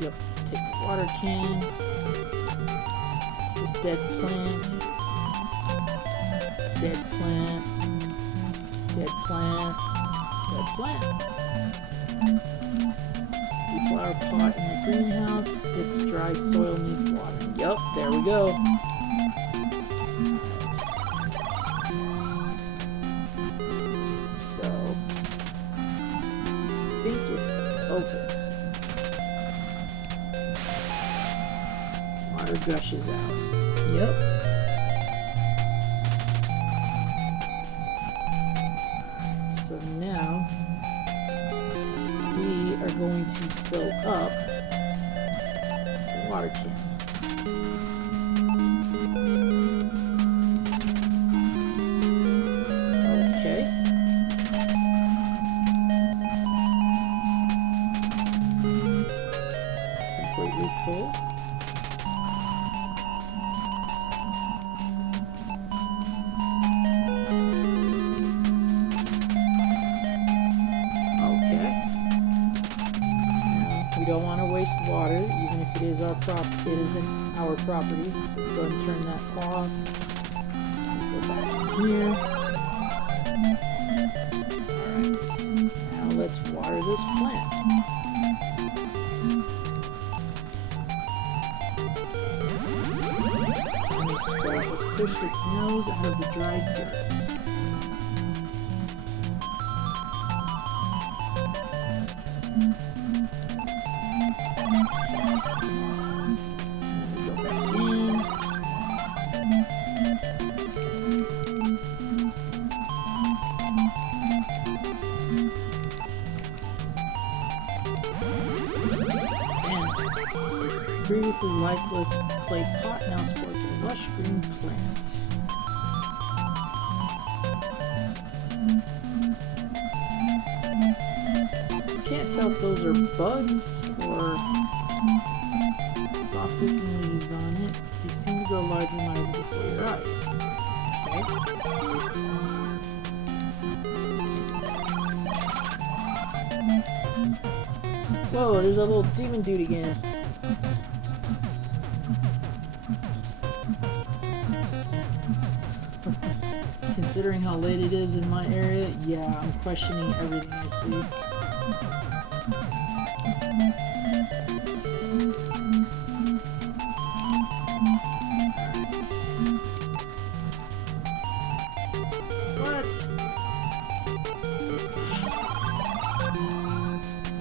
Yep, take the water can, this dead plant, dead plant, dead plant, dead plant. The flower pot in the greenhouse, its dry soil needs watering. Yup, there we go. Right. So, I think it's open. Water gushes out. Yep. So now we are going to fill up the water can. Okay. It's completely full. We don't want to waste water, even if it is our it isn't our property. So let's go ahead and turn that off. Go back in here. Alright. Now let's water this plant. Tiny sprout has pushed its nose out of the dry dirt. Previously lifeless clay pot now sports a lush green plant. You can't tell if those are bugs or soft looking leaves on it. They seem to grow larger and larger before your eyes. Okay. Whoa, there's a little demon dude again. Considering how late it is in my area, yeah, I'm questioning everything I see. What?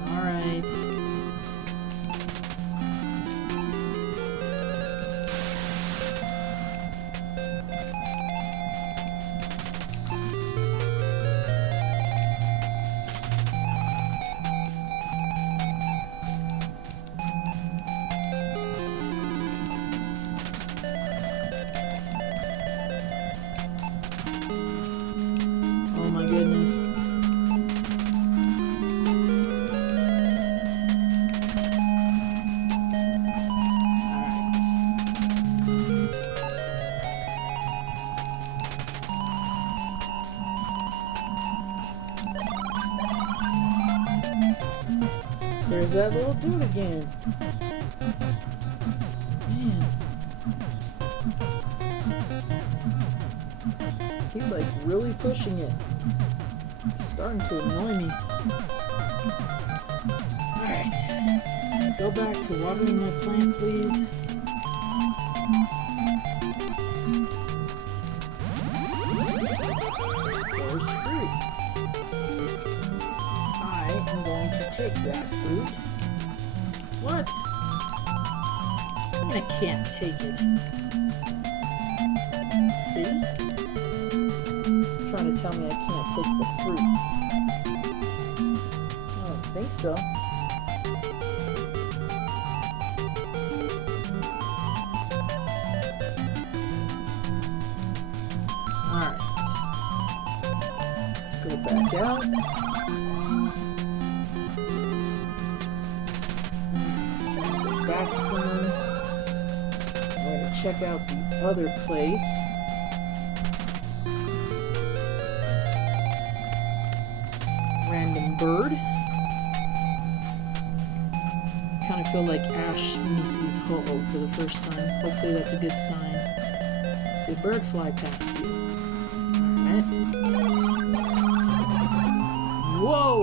Alright. Oh my goodness. Alright. There's that little dude again. Man. He's like really pushing it. It's starting to annoy me. Alright. Go back to watering my plant, please. There's fruit. I am going to take that fruit. What? I mean, I can't take it. See? Trying to tell me I can't take the fruit. I don't think so. Alright. Let's go back out. Let's go back some. I'm going to check out the other place. Random bird. Kind of feel like Ash sees Ho-Oh for the first time. Hopefully that's a good sign. See a bird fly past you. Alright. Whoa!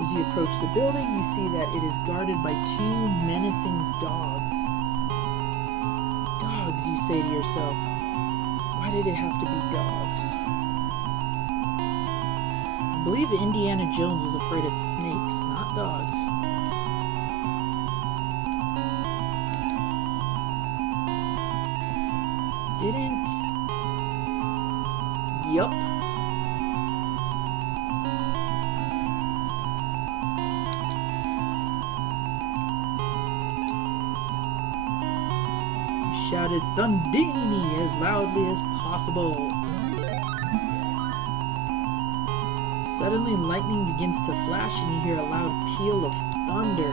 As you approach the building, you see that it is guarded by two menacing dogs. Dogs, you say to yourself. Why did it have to be dogs? I believe Indiana Jones was afraid of snakes, not dogs. Didn't... Yup. You shouted Thundini as loudly as possible. Suddenly, lightning begins to flash and you hear a loud peal of thunder.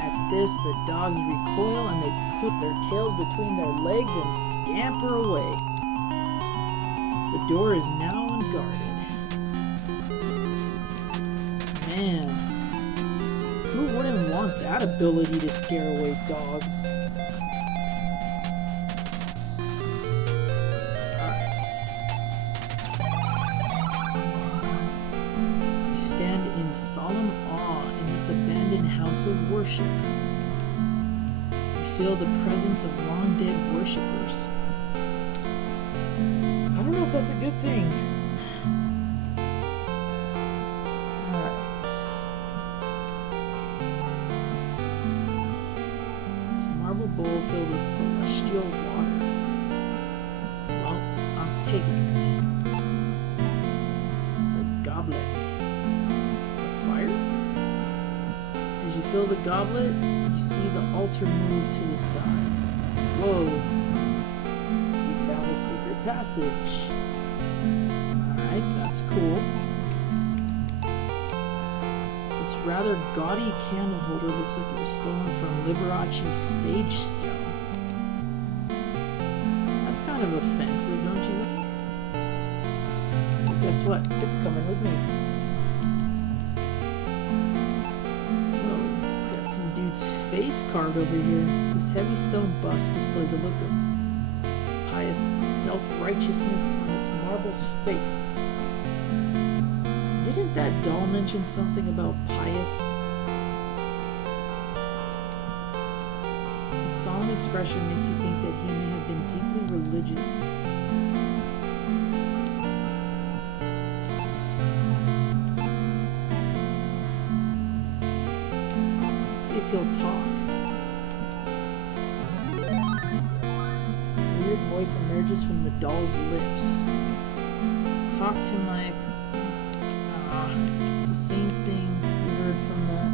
At this, the dogs recoil and they put their tails between their legs and scamper away. The door is now unguarded. Man, who wouldn't want that ability to scare away dogs? Alright. You stand in solemn awe in this abandoned house of worship. You feel the presence of long-dead worshippers. I don't know if that's a good thing. Alright. This marble bowl filled with celestial water. Well, I'm taking it. The goblet. The fire? As you fill the goblet, you see the altar move to the side. Whoa. A secret passage. Alright, that's cool. This rather gaudy candle holder looks like it was stolen from Liberace's stage show. That's kind of offensive, don't you think? Well, guess what? It's coming with me. Whoa, got some dude's face carved over here. This heavy stone bust displays a look of self-righteousness on its marble face. Didn't that doll mention something about pious? Its solemn expression makes you think that he may have been deeply religious. Let's see if he'll talk. Voice emerges from the doll's lips. Talk to my... it's the same thing we heard from that.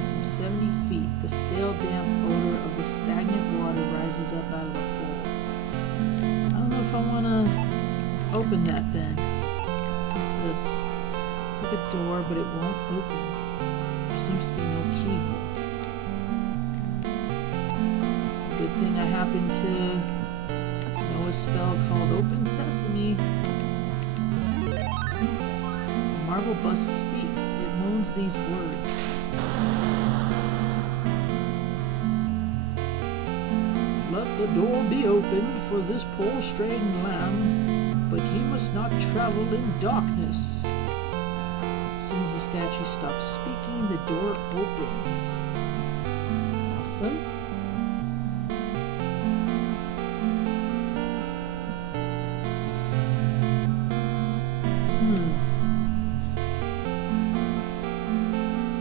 Some 70 feet, the stale, damp odor of the stagnant water rises up out of the hole. I don't know if I want to open that then. What's this? It's like a door, but it won't open. There seems to be no keyhole. Good thing I happen to know a spell called Open Sesame. The marble bust speaks. It moans these words. Let the door be opened for this poor straying lamb, but he must not travel in darkness. As soon as the statue stops speaking, the door opens. Awesome.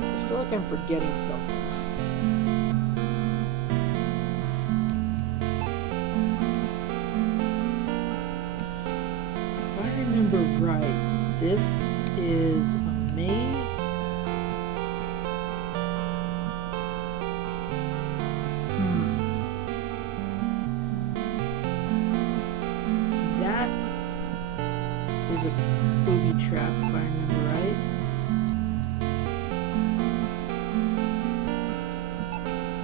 I feel like I'm forgetting something. Right, this is a maze. That is a booby trap, if I remember right.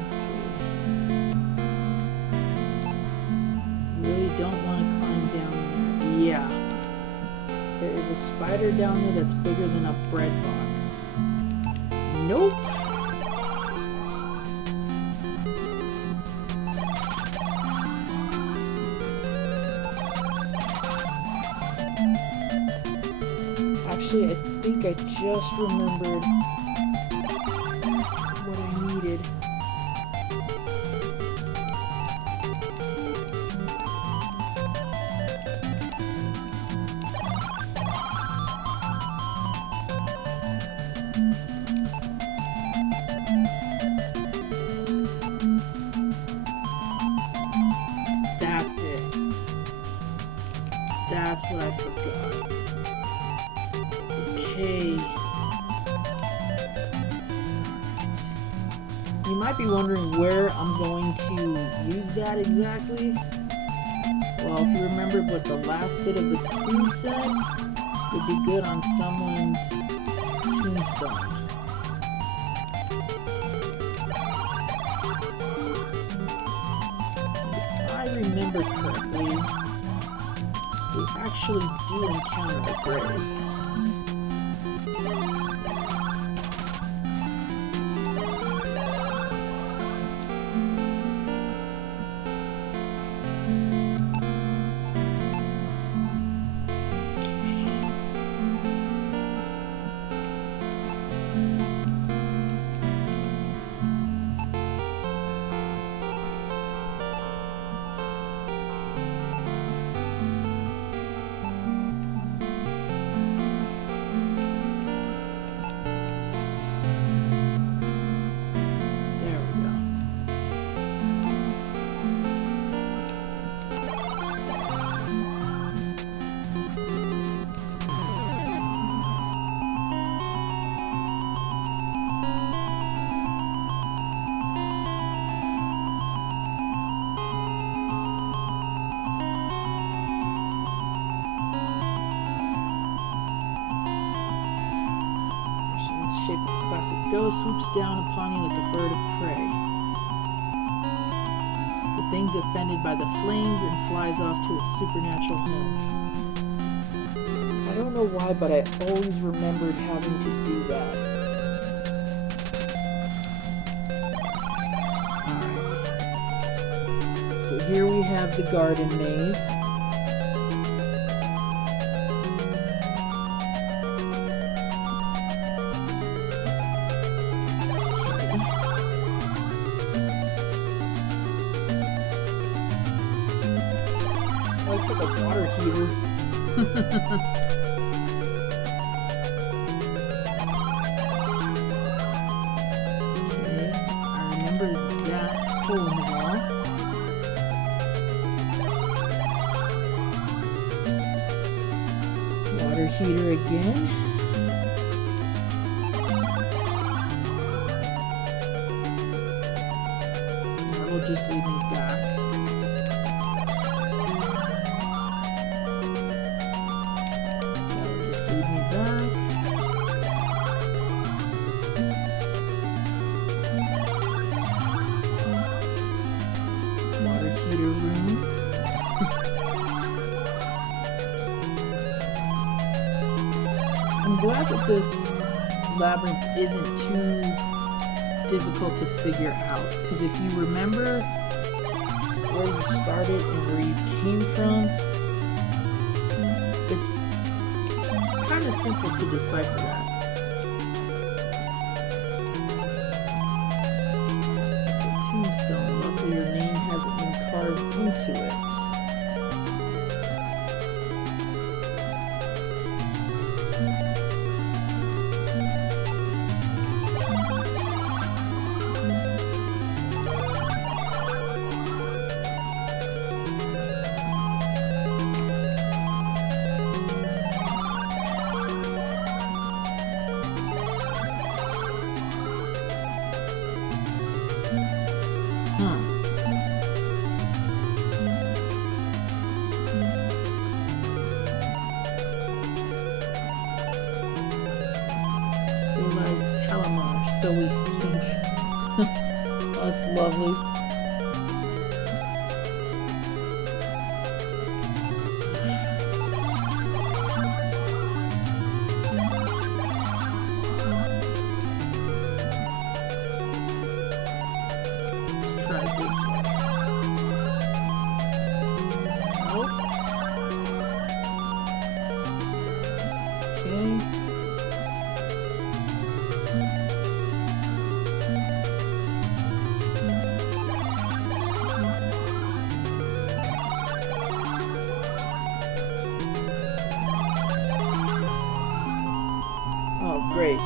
Let's see. Really don't want to climb down there. Yeah. There is a spider down there that's bigger than a bread box. Nope. Actually, I think I just remembered what I needed. That's it. That's what I forgot. Okay. You might be wondering where I'm going to use that exactly. Well, if you remember what the last bit of the clue said, would be good on someone's tombstone. If I remember correctly, we actually do encounter a grave. Shape of classic doe swoops down upon you like a bird of prey. The thing's offended by the flames and flies off to its supernatural home. I don't know why, but I always remembered having to do that. Alright. So here we have the garden maze. Looks like a water heater. Okay, I remember that hole in the wall. Water heater again. That will just lead me back. Lead me back. Water heater room. I'm glad that this labyrinth isn't too difficult to figure out, because if you remember where you started and where you came from, it's kind of simple to decipher that. It's a tombstone. Luckily your name hasn't been carved into it. Telemar, so we think. Oh, that's lovely. Let's try this one. Nope. Okay. great.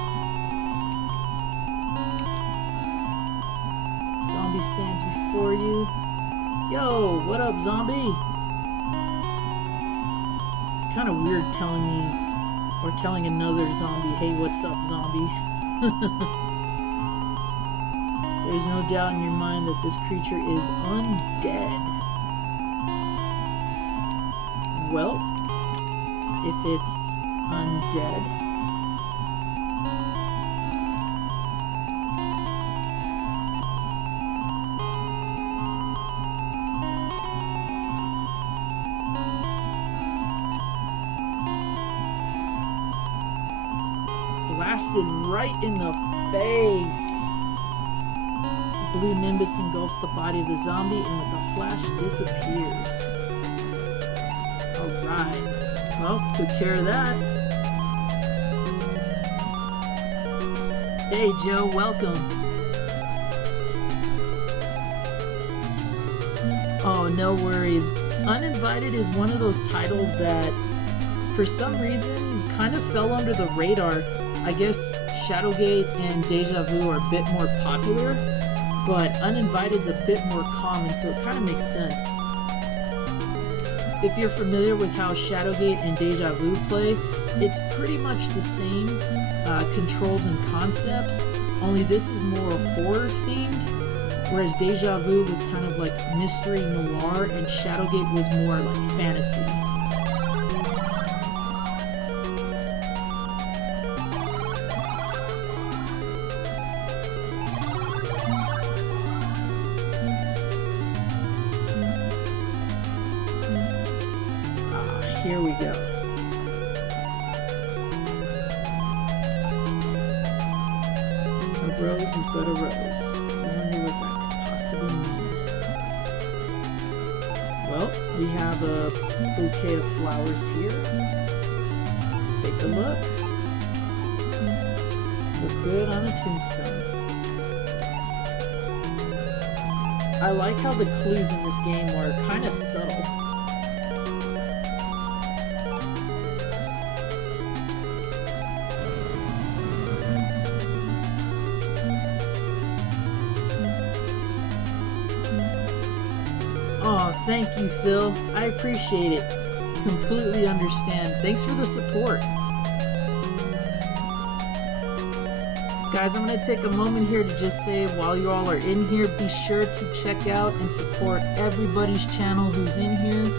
Zombie stands before you. Yo, what up, zombie? It's kind of weird telling me, or telling another zombie, hey, what's up, zombie? There's no doubt in your mind that this creature is undead. Well, if it's undead, blasted right in the face. Blue nimbus engulfs the body of the zombie and with a flash disappears. Alright. Well, took care of that. Hey Joe, welcome. Oh, no worries. Uninvited is one of those titles that, for some reason, kind of fell under the radar. I guess Shadowgate and Deja Vu are a bit more popular, but Uninvited's a bit more common, so it kind of makes sense. If you're familiar with how Shadowgate and Deja Vu play, it's pretty much the same controls and concepts, only this is more horror themed, whereas Deja Vu was kind of like mystery noir and Shadowgate was more like fantasy. Here we go. A rose is but a rose. I wonder what that could possibly mean. Well, we have a bouquet of flowers here. Let's take a look. Look good on a tombstone. I like how the clues in this game are kind of subtle. Oh, thank you, Phil. I appreciate it. Completely understand. Thanks for the support. Guys, I'm going to take a moment here to just say, while you all are in here, be sure to check out and support everybody's channel who's in here.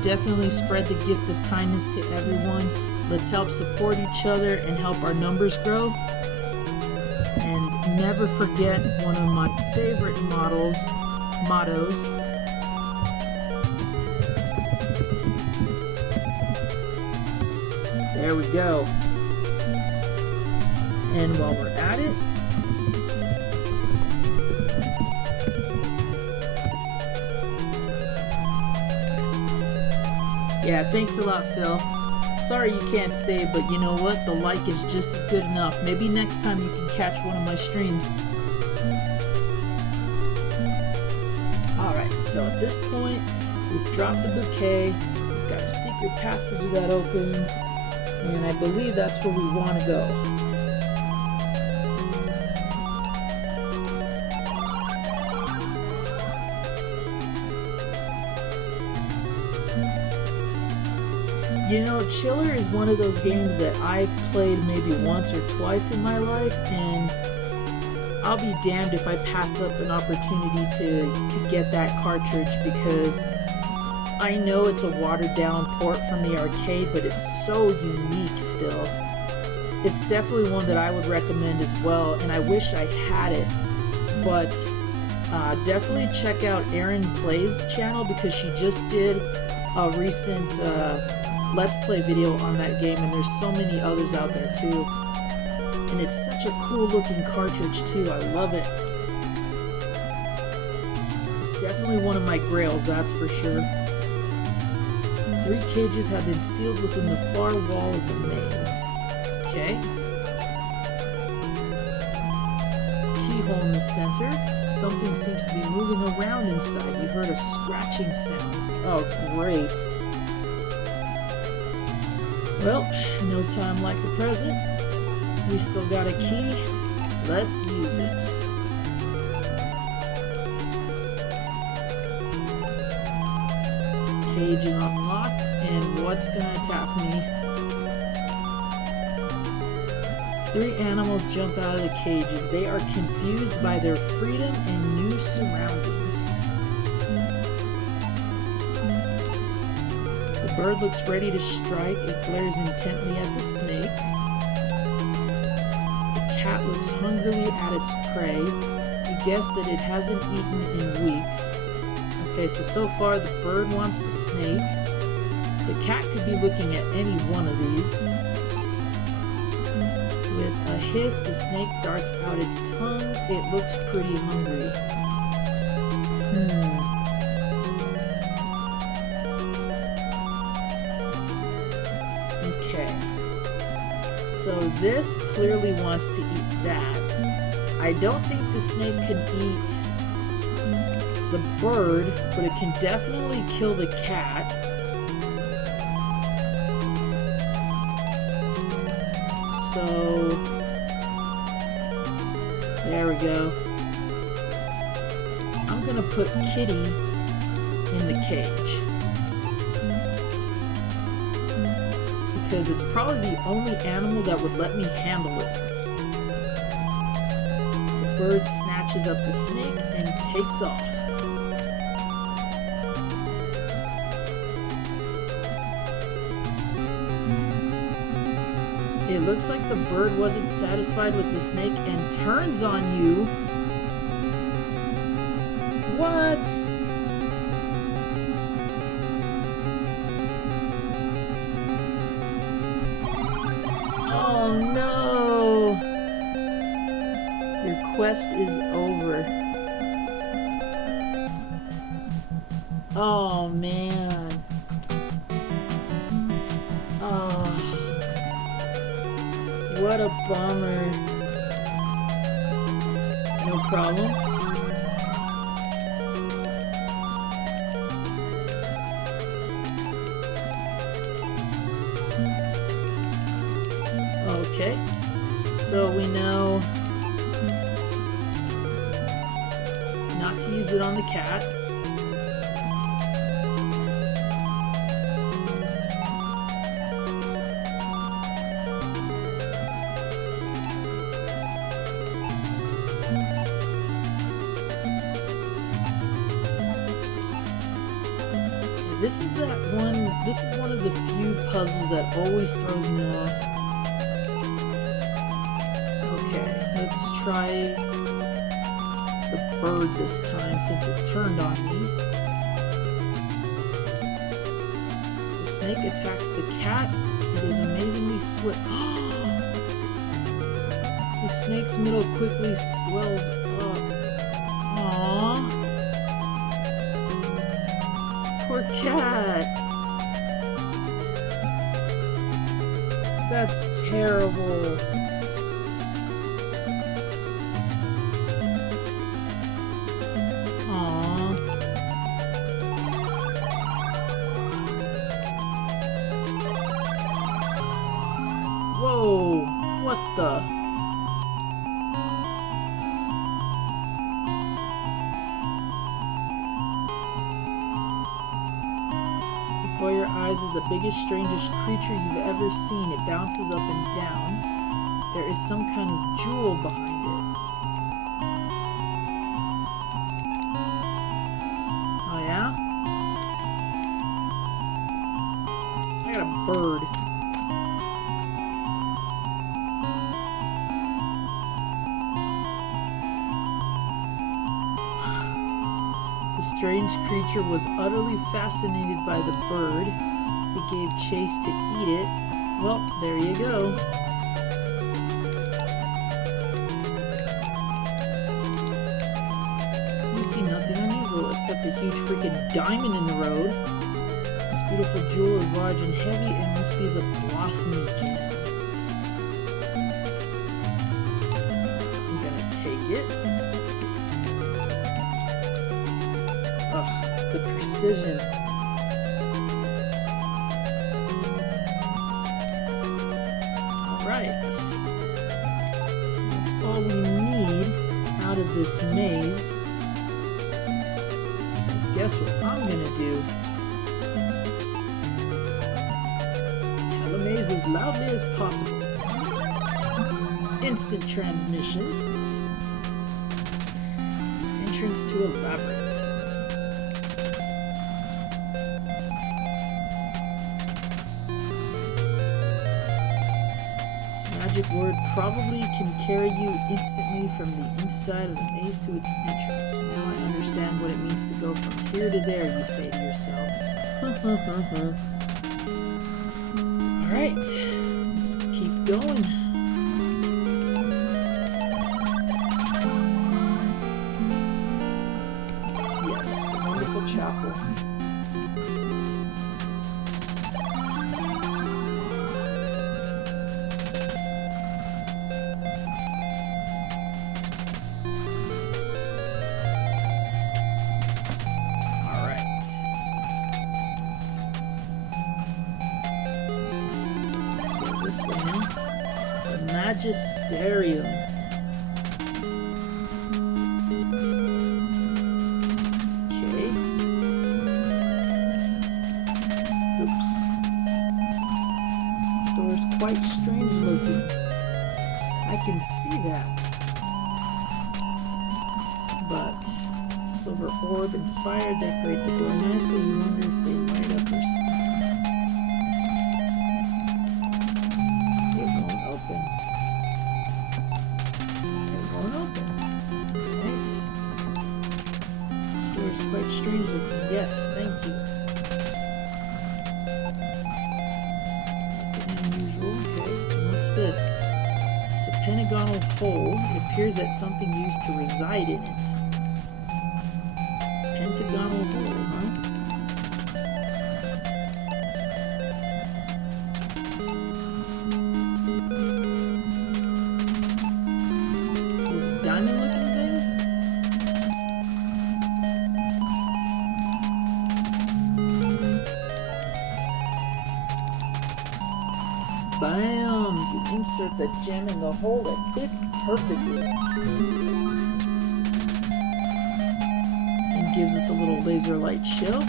Definitely spread the gift of kindness to everyone. Let's help support each other and help our numbers grow. And never forget one of my favorite mottos. There we go. And while we're at it, yeah, thanks a lot, Phil. Sorry you can't stay, but you know what? The like is just as good enough. Maybe next time you can catch one of my streams. Alright, so at this point, we've dropped the bouquet. We've got a secret passage that opens. And I believe that's where we want to go. You know, Chiller is one of those games that I've played maybe once or twice in my life, and I'll be damned if I pass up an opportunity to get that cartridge, because I know it's a watered down port from the arcade, but it's so unique still. It's definitely one that I would recommend as well, and I wish I had it. But definitely check out Erin Play's channel, because she just did a recent Let's Play video on that game, and there's so many others out there too. And it's such a cool looking cartridge too, I love it. It's definitely one of my grails, that's for sure. 3 cages have been sealed within the far wall of the maze. Okay. Keyhole in the center. Something seems to be moving around inside. You heard a scratching sound. Oh, great. Well, no time like the present. We still got a key. Let's use it. Cage is unlocked, and what's gonna attack me? 3 animals jump out of the cages. They are confused by their freedom and new surroundings. The bird looks ready to strike. It glares intently at the snake. The cat looks hungrily at its prey. You guess that it hasn't eaten in weeks. Okay, so far the bird wants the snake. The cat could be looking at any one of these. With a hiss, the snake darts out its tongue. It looks pretty hungry. Okay. So this clearly wants to eat that. I don't think the snake can eat the bird, but it can definitely kill the cat. So there we go. I'm gonna put Kitty in the cage because it's probably the only animal that would let me handle it. The bird snatches up the snake and takes off. It looks like the bird wasn't satisfied with the snake and turns on you. What? Oh no! Your quest is over. Oh man. Oh. What a bummer. No problem. Okay. So we know not to use it on the cat. This is one of the few puzzles that always throws me off. Okay, let's try the bird this time since it turned on me. The snake attacks the cat. It is amazingly swift. The snake's middle quickly swells up. Aww. Poor cat. That's terrible. Aww. Whoa, what the? Before your eyes is the biggest, strangest creature you've ever seen. It bounces up and down. There is some kind of jewel behind it. Oh yeah? I got a bird. The strange creature was utterly fascinated by the bird. It gave chase to eat it. Well, there you go. You see nothing unusual except a huge freaking diamond in the road. This beautiful jewel is large and heavy. It must be the Blothmy gem. I'm gonna take it. Ugh, the precision. Alright. that's all we need out of this maze. So guess what I'm gonna do? Tell the maze as loudly as possible. Instant transmission. It's the entrance to a labyrinth. Magic word probably can carry you instantly from the inside of the maze to its entrance. Now I understand what it means to go from here to there, you say to yourself. Alright, let's keep going. Yes, the wonderful chapel. This way now. The Magisterium. Okay. Oops. This door is quite strange looking. I can see that. But silver orb inspired, decorate the door nicely. You wonder if they light up or something. Quite strange looking. Yes, thank you. Unusual. Okay. And what's this? It's a pentagonal hole. It appears that something used to reside in it. Pentagonal hole, huh? This diamond looking thing? Bam! You insert the gem in the hole that fits perfectly. And gives us a little laser light show.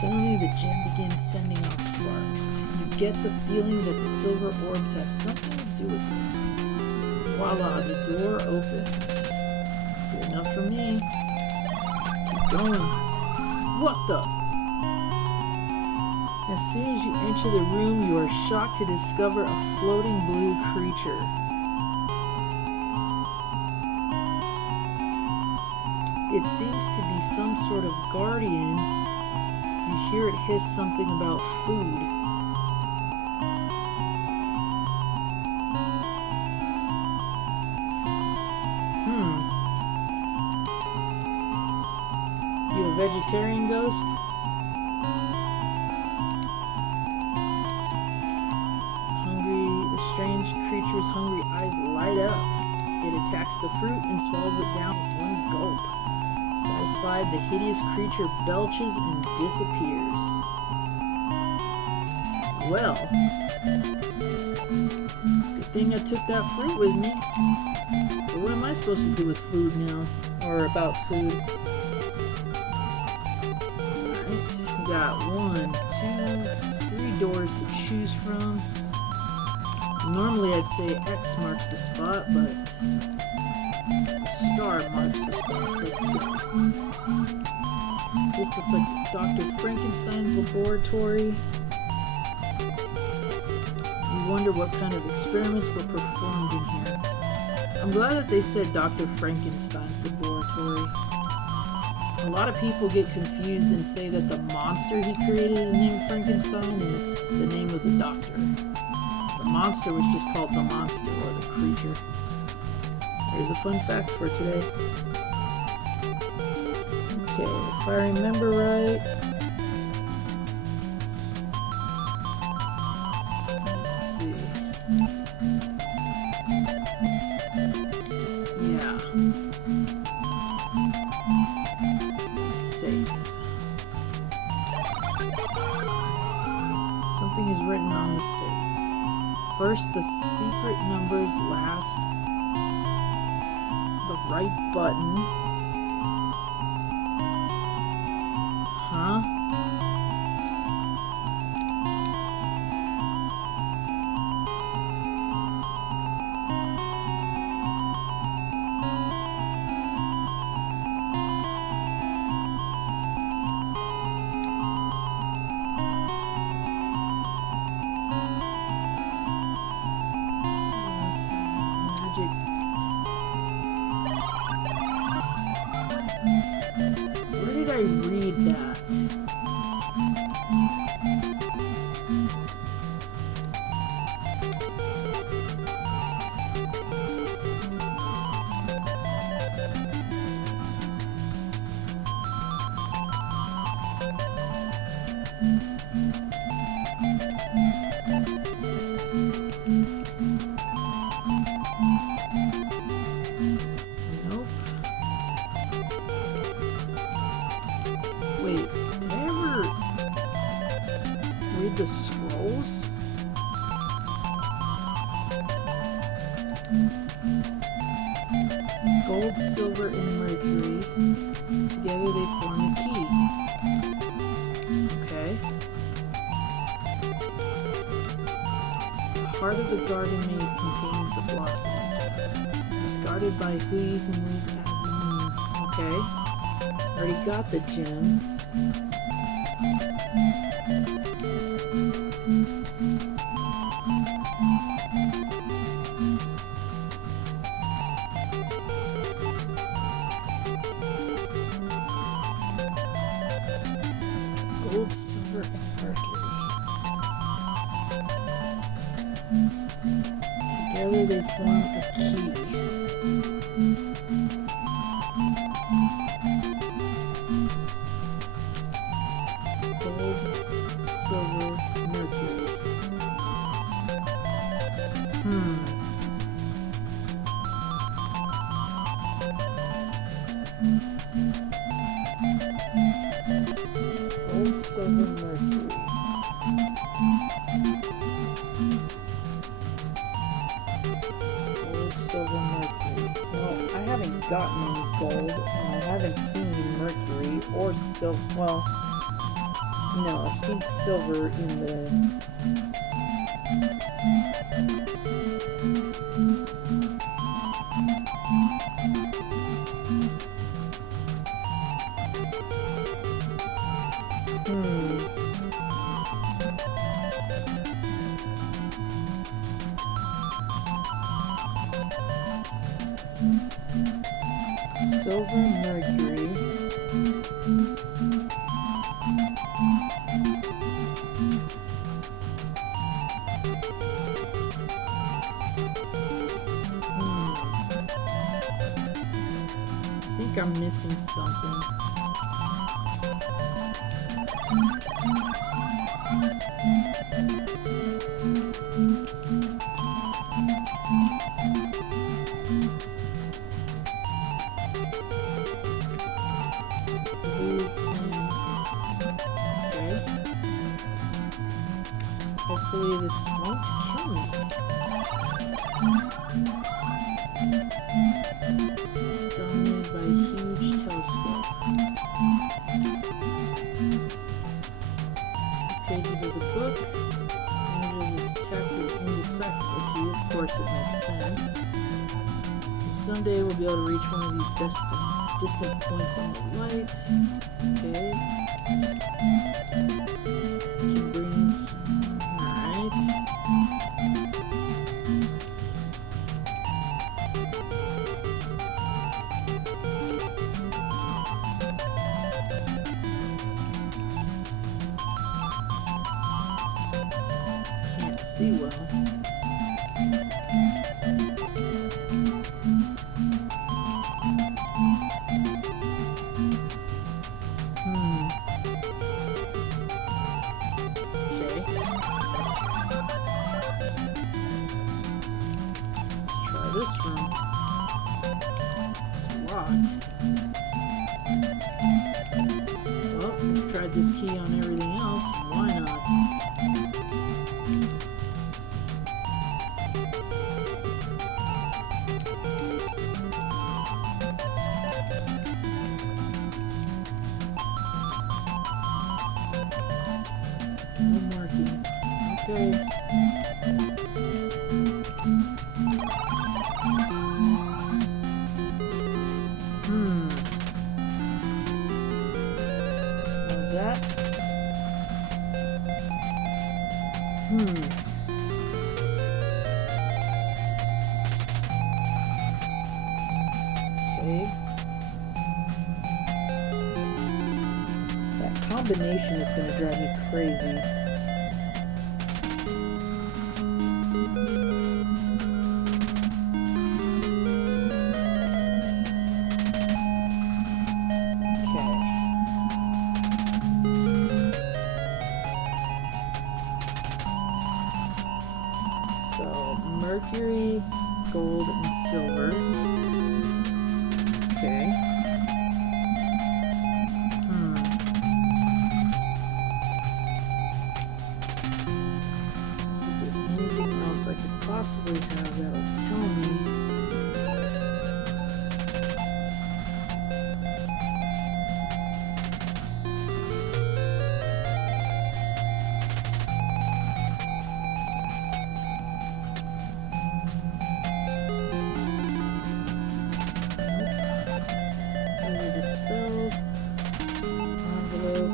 Suddenly the gem begins sending off sparks. You get the feeling that the silver orbs have something to do with this. Voila, the door opens. Good enough for me. Let's keep going. What the? As soon as you enter the room, you are shocked to discover a floating blue creature. It seems to be some sort of guardian. You hear it hiss something about food. You a vegetarian ghost? Strange creature's hungry eyes light up. It attacks the fruit and swallows it down with one gulp. Satisfied, the hideous creature belches and disappears. Well, good thing I took that fruit with me. But what am I supposed to do with food now? Or about food? Alright, we got 1, 2, 3 doors to choose from. Normally I'd say X marks the spot, but star marks the spot. Let's go. This looks like Dr. Frankenstein's laboratory. You wonder what kind of experiments were performed in here. I'm glad that they said Dr. Frankenstein's laboratory. A lot of people get confused and say that the monster he created is named Frankenstein, and it's the name of the doctor. The monster was just called the monster, or the creature. There's a fun fact for today. Okay, if I remember right... Let's see. Yeah. Safe. Something is written on the safe. First First the secret numbers, last the right button. Huh? Where did I read that? Nope. Wait, did I ever read the scrolls? Gold, silver, and mercury. Together they form a key. Okay. The heart of the garden maze contains the block. It's guarded by he who moves as the moon. Okay. Already got the gem. Gold, silver, and mercury. Together they form a key. Gold, silver, mercury. Gold, silver, mercury. Gold, silver, mercury. Well, I haven't gotten any gold, and I haven't seen mercury or silver. Well, no, I've seen silver in the... Silver, mercury. I think I'm missing something. Hopefully this won't kill me. Dominated by a huge telescope. Pages of the book. Language of its text is indecipherable to you. Of course it makes sense. And someday we'll be able to reach one of these distant points on the light. Okay. Can bring... Can't see well. This room. It's locked. Well, we've tried this key on everything else. Why not? No markings. Okay. Now that's... Okay. That combination is going to drive me crazy. Mercury, gold, and silver. Okay. If there's anything else I could possibly have that'll tell me. Spells, envelope.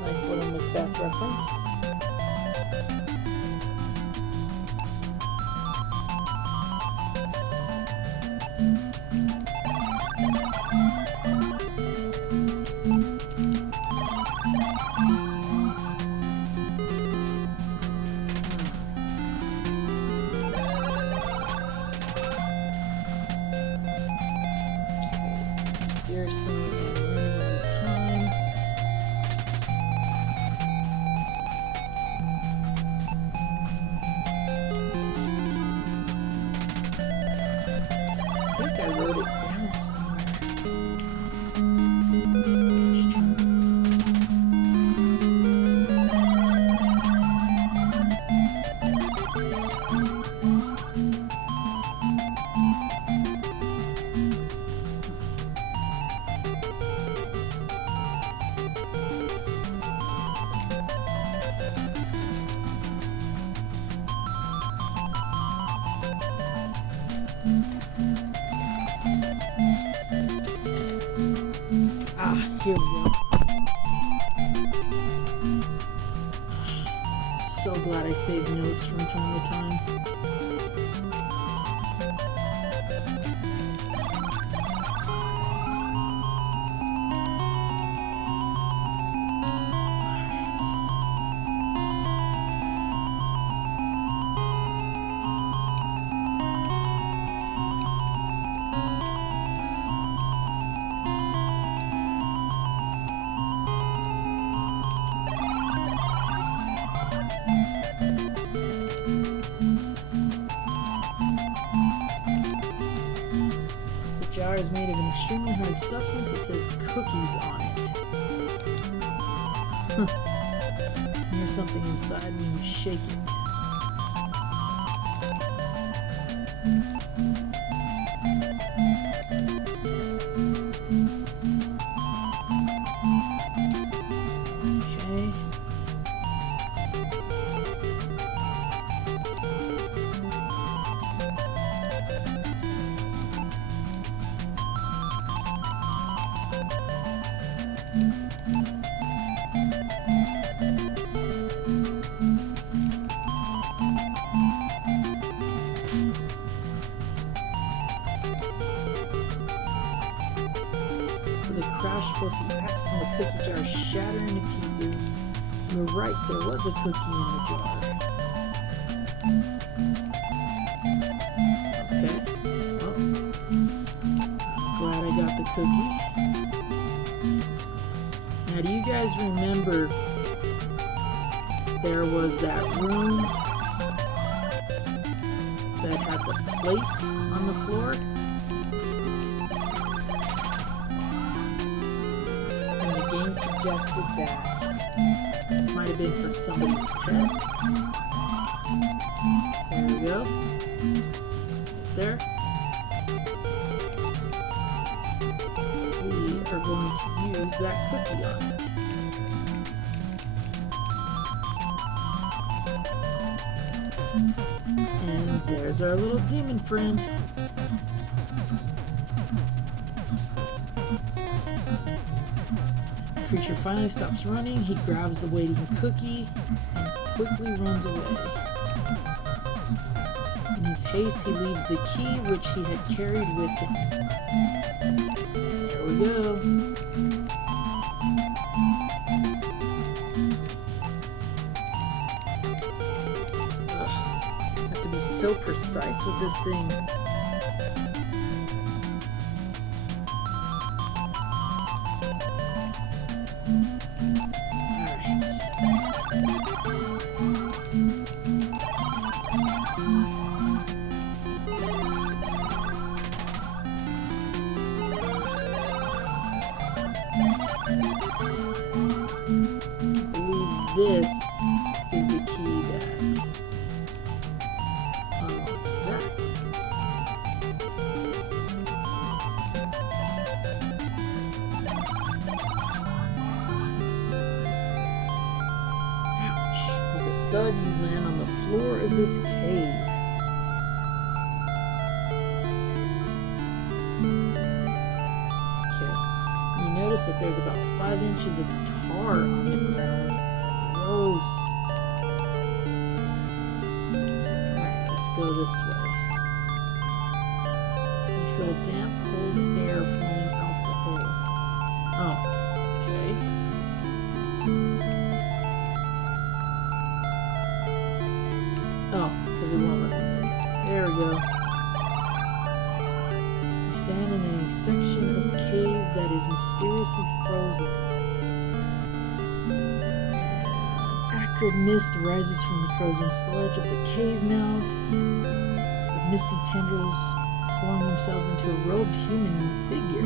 Nice little Macbeth reference. Seriously, I'm running out of time. I think I wrote it down somewhere. Just trying to... Here we go. So glad I save notes from time to time. is made of an extremely hard substance. It says cookies on it. There's something inside when you shake it. Okay. The crash, both the axe and the cookie jar shatter into pieces. You were right, there was a cookie in the jar. Okay. Well, glad I got the cookie. Now, do you guys remember there was that room that had the plate on the floor? Game suggested that it might have been for somebody's pet. There we go. There. We are going to use that cookie on it. And there's our little demon friend. The creature finally stops running. He grabs the waiting cookie and quickly runs away. In his haste, he leaves the key which he had carried with him. There we go. Ugh, I have to be so precise with this thing. This is the key that unlocks that. Ouch. With a thud, you land on the floor of this cave. Okay. You notice that there's about 5 inches of tar on the ground. Gross. Alright, let's go this way. You feel damp, cold air flowing out the hole. Oh, okay. Oh, because it won't let me move. There we go. You stand in a section of cave that is mysteriously frozen. Acrid mist rises from the frozen sludge of the cave mouth. The misty tendrils form themselves into a robed human figure.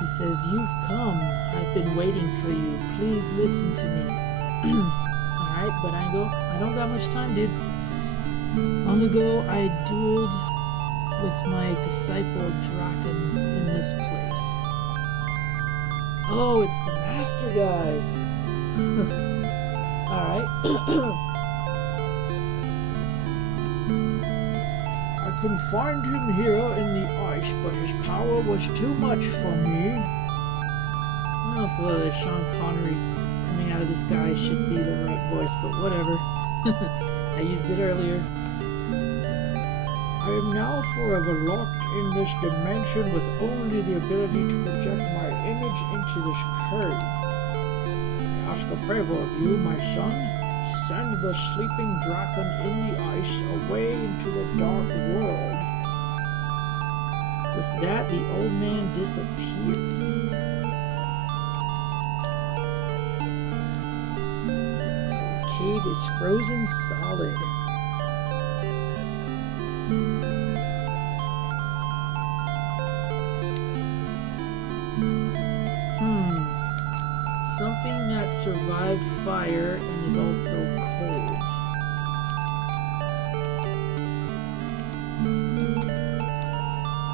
He says, "You've come. I've been waiting for you. Please listen to me." Alright, but I don't got much time, dude. Long ago, I dueled with my disciple Draken in this place. Oh, it's the master guy. Alright. I confined him here in the ice, but his power was too much for me. I don't know if Sean Connery coming out of this guy should be the right voice, but whatever. I used it earlier. I am now forever locked in this dimension with only the ability to project my image into this curve. I ask a favor of you, my son. Send the sleeping dragon in the ice away into the dark world. With that, the old man disappears. So the cave is frozen solid. something that survived fire and is also cold.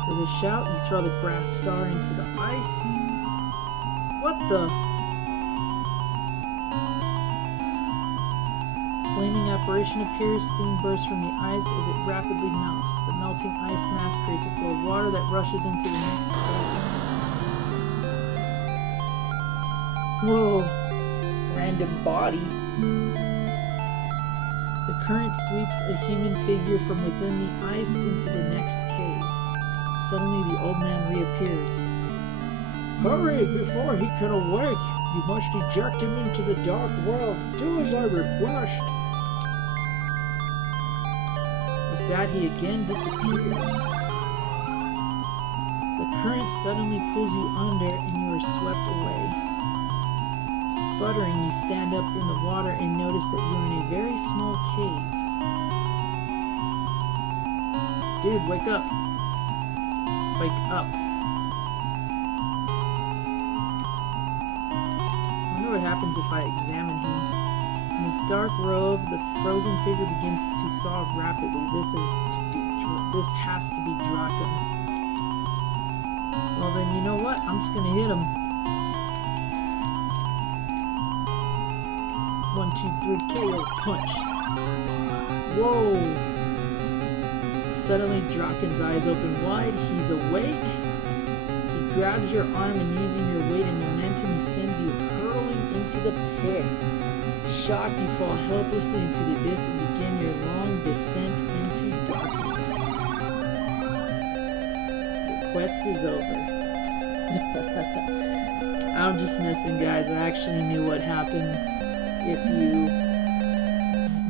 With a shout, you throw the brass star into the ice. What the? Flaming apparition appears, steam bursts from the ice as it rapidly melts. The melting ice mass creates a flow of water that rushes into the next cave. Whoa, random body. The current sweeps a human figure from within the ice into the next cave. Suddenly the old man reappears. Hurry, before he can awake! You must eject him into the dark world. Do as I request. With that, he again disappears. The current suddenly pulls you under and you are swept away. Sputtering, you stand up in the water and notice that you're in a very small cave. Dude, wake up. Wake up. I wonder what happens if I examine him. In his dark robe, the frozen figure begins to thaw rapidly. This has to be Draken. Well then, you know what? I'm just gonna hit him. 1, 2, 3, KO, punch. Whoa! Suddenly, Draken's eyes open wide. He's awake. He grabs your arm and using your weight and momentum, he sends you hurling into the pit. Shocked, you fall helplessly into the abyss and begin your long descent into darkness. The quest is over. I'm just messing, guys. I actually knew what happened if you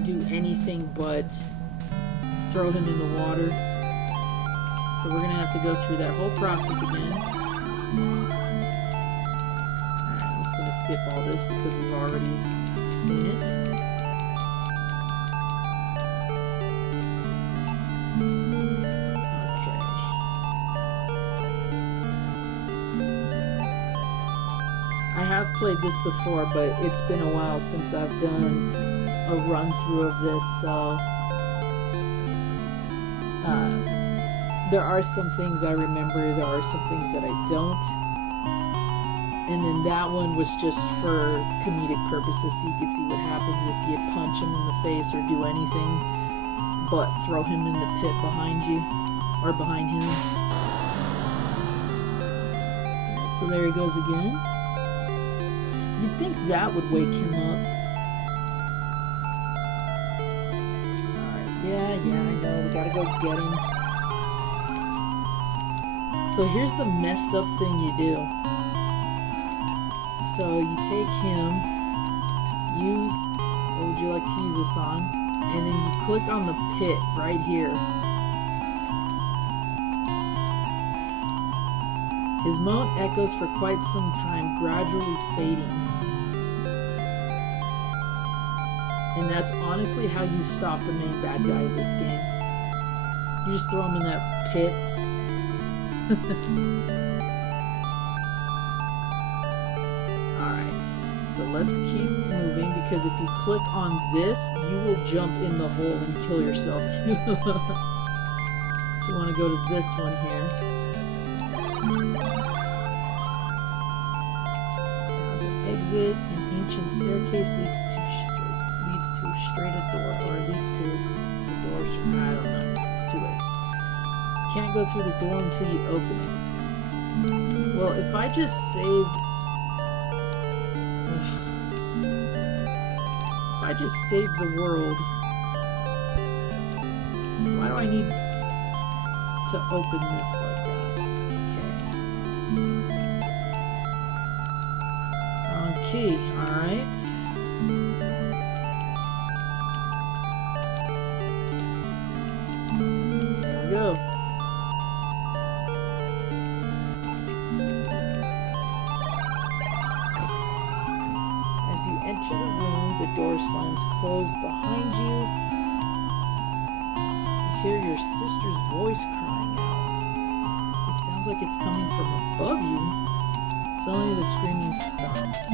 do anything but throw him in the water. So we're gonna have to go through that whole process again. Alright, I'm just gonna skip all this because we've already seen it. Okay. I have played this before, but it's been a while since I've done a run through of this, so there are some things I remember, there are some things that I don't. And then that one was just for comedic purposes, so you could see what happens if you punch him in the face or do anything but throw him in the pit behind you, or behind him. Alright, so there he goes again. You'd think that would wake him up. Alright, yeah, I know, we gotta go get him. So here's the messed up thing you do. So you take him, what would you like to use this on? And then you click on the pit right here. His moan echoes for quite some time, gradually fading. And that's honestly how you stop the main bad guy of this game. You just throw him in that pit. Alright, so let's keep moving, because if you click on this, you will jump in the hole and kill yourself too. So you want to go to this one here. Now to exit, an ancient staircase leads to straight a door, or leads to the door. I don't know, it's too late. Can't go through the door until you open it. Well, if I just saved... If I just saved the world, why do I need to open this like that? Okay. Okay, alright. There we go. As you enter the room, the door slams closed behind you. You hear your sister's voice crying out. It sounds like it's coming from above you. Suddenly the screaming stops.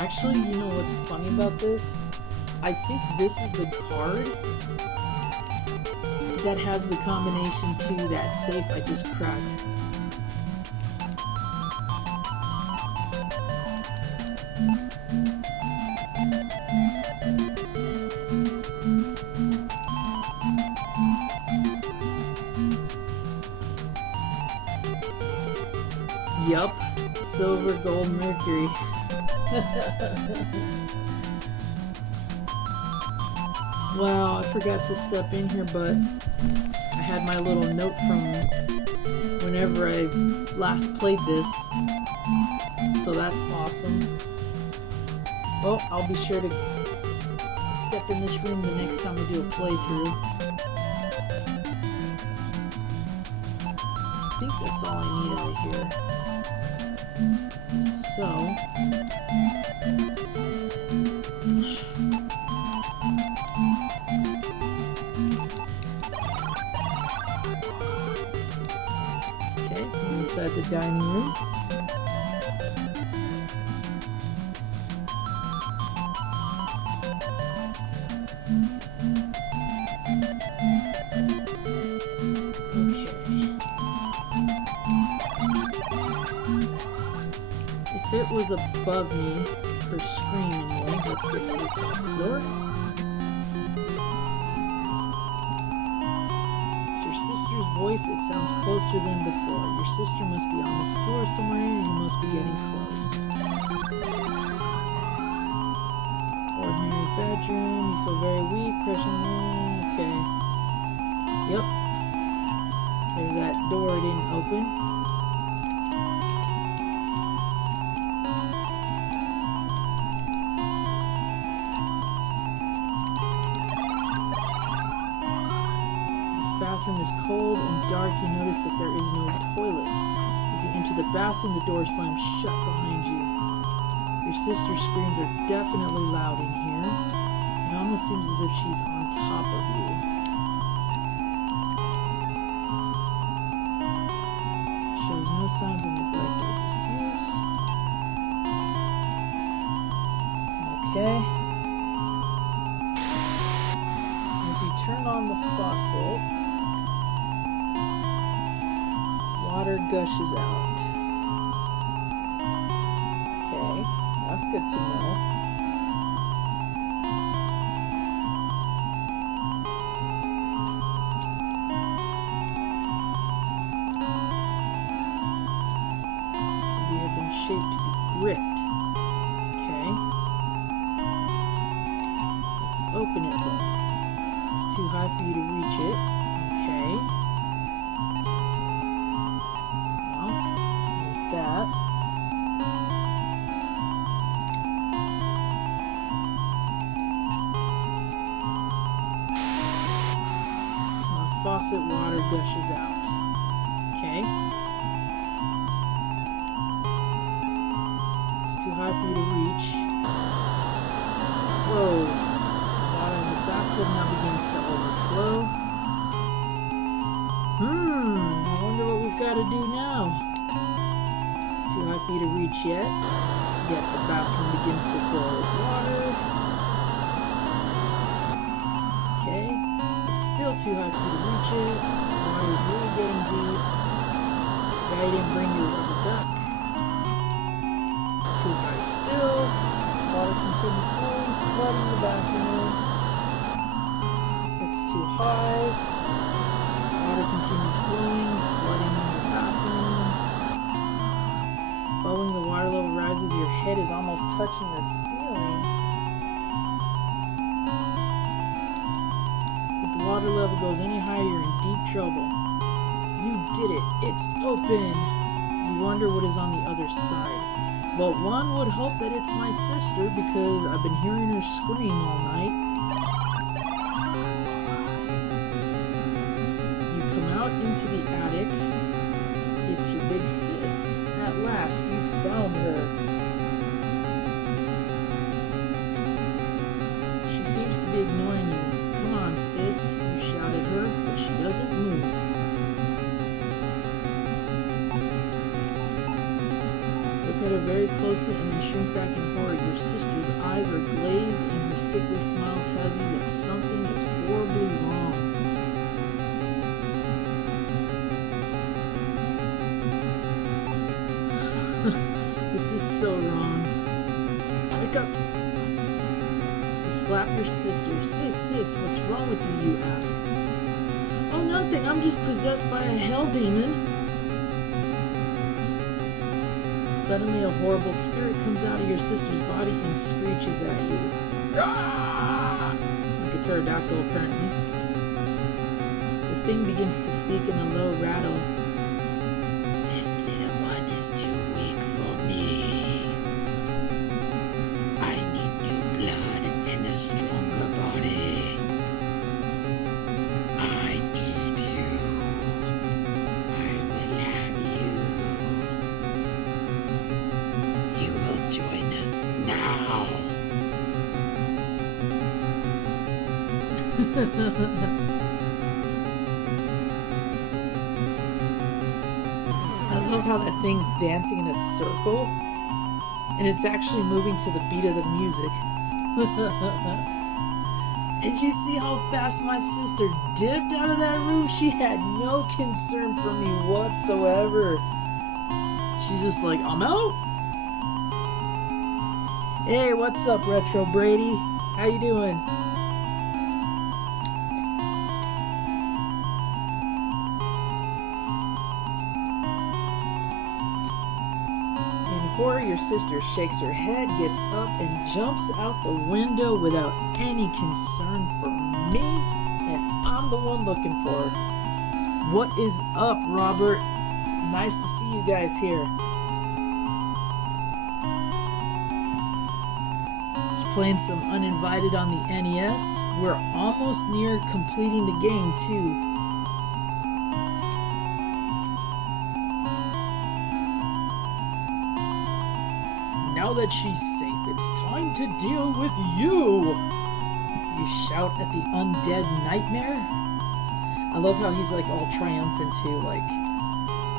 Actually, you know what's funny about this? I think this is the card that has the combination to that safe I just cracked. Yup, silver, gold, mercury. Wow, I forgot to step in here, but I had my little note from whenever I last played this, so that's awesome. Well, I'll be sure to step in this room the next time I do a playthrough. I think that's all I need out of here. So, okay, I'm inside the dining room. If it was above me per screen anyway, let's get to the top floor. It's your sister's voice. It sounds closer than before. Your sister must be on this floor somewhere, and you must be getting close. Ordinary bedroom. You feel very weak. Pressure. Okay. Yep. There's that door it didn't open. Bathroom is cold and dark. You notice that there is no toilet. As you enter the bathroom, the door slams shut behind you. Your sister's screams are definitely loud in here. It almost seems as if she's on top of you. Shows no signs of neglect or disuse. Okay. As you turn on the faucet, water gushes out. Okay, that's good to know. So we have been shaped to be gripped. Okay. Let's open it then. It's too high for you to reach it. Okay. That. So our faucet water gushes out. Okay. It's too high for you to reach. Whoa. Water in the bathtub now begins to overflow. I wonder what we've got to do now. Too high for you to reach yet the bathroom begins to fill with water. Okay, it's still too high for you to reach it. Water is really getting deep. Too bad you didn't bring your rubber duck. Too high still. Water continues flowing, flooding the bathroom. It's too high. Water continues flowing, flooding the bathroom. Following the water level rises, your head is almost touching the ceiling. If the water level goes any higher, you're in deep trouble. You did it. It's open. You wonder what is on the other side. Well, one would hope that it's my sister because I've been hearing her scream all night. You come out into the attic. It's your big sis. At last, you found her. She seems to be ignoring you. Come on, sis, you shout at her, but she doesn't move. Look at her very closely and then shrink back in horror. Your sister's eyes are glazed and her sickly smile tells you that something is horribly wrong. This is so wrong. Wake up! You slap your sister. Sis, what's wrong with you, you ask. Oh, nothing. I'm just possessed by a hell demon. Suddenly, a horrible spirit comes out of your sister's body and screeches at you. Ah! Like a pterodactyl, apparently. The thing begins to speak in a low rattle. This little one is too weak for me. I need new blood and a stronger body. I need you. I will have you. You will join us now. I love how that thing's dancing in a circle, and it's actually moving to the beat of the music. And you see how fast my sister dipped out of that room? She had no concern for me whatsoever. She's just like, I'm out. Hey, what's up, Retro Brady? How you doing? Horror, your sister shakes her head, gets up, and jumps out the window without any concern for me, and I'm the one looking for her. What is up, Robert? Nice to see you guys here. Just playing some Uninvited on the NES. We're almost near completing the game, too. Now that she's safe, it's time to deal with you! You shout at the undead nightmare. I love how he's like all triumphant too, like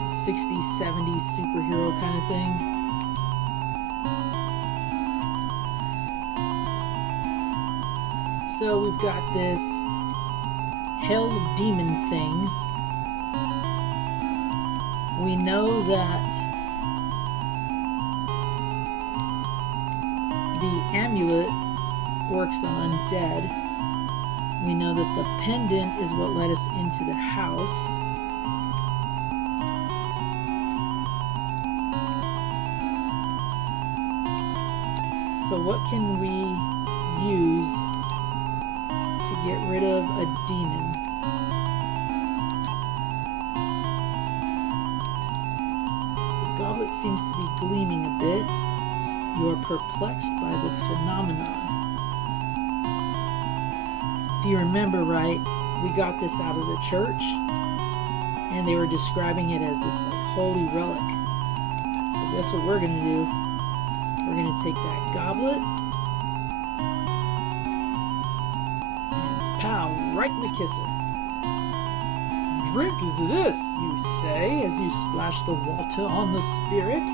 60s, 70s superhero kind of thing. So we've got this hell demon thing. We know that the amulet works on undead. We know that the pendant is what led us into the house. So what can we use to get rid of a demon? The goblet seems to be gleaming a bit. You are perplexed by the phenomenon. If you remember right, we got this out of the church, and they were describing it as this like holy relic. So guess what we're gonna do? We're gonna take that goblet and pow, right in the kisser. Drink this, you say, as you splash the water on the spirit.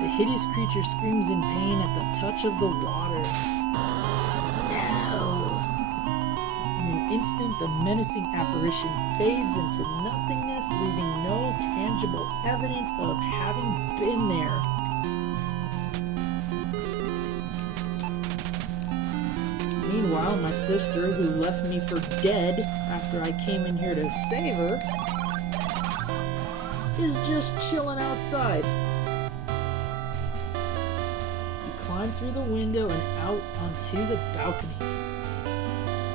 The hideous creature screams in pain at the touch of the water. No! In an instant, the menacing apparition fades into nothingness, leaving no tangible evidence of having been there. Meanwhile, my sister, who left me for dead after I came in here to save her, is just chilling outside. Climb through the window and out onto the balcony.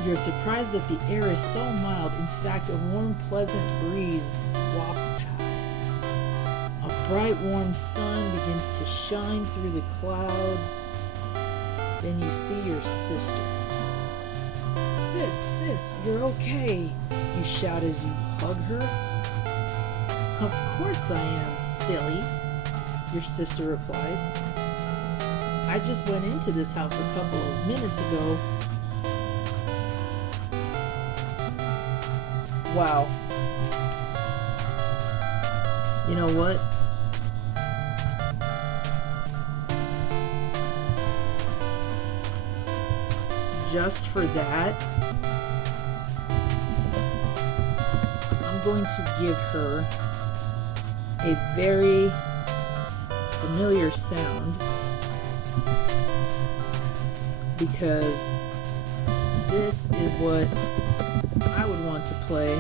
You're surprised that the air is so mild. In fact, a warm, pleasant breeze wafts past. A bright warm sun begins to shine through the clouds. Then you see your sister. Sis, you're okay, you shout as you hug her. Of course I am, silly, your sister replies. I just went into this house a couple of minutes ago. Wow. You know what? Just for that, I'm going to give her a very familiar sound, because this is what I would want to play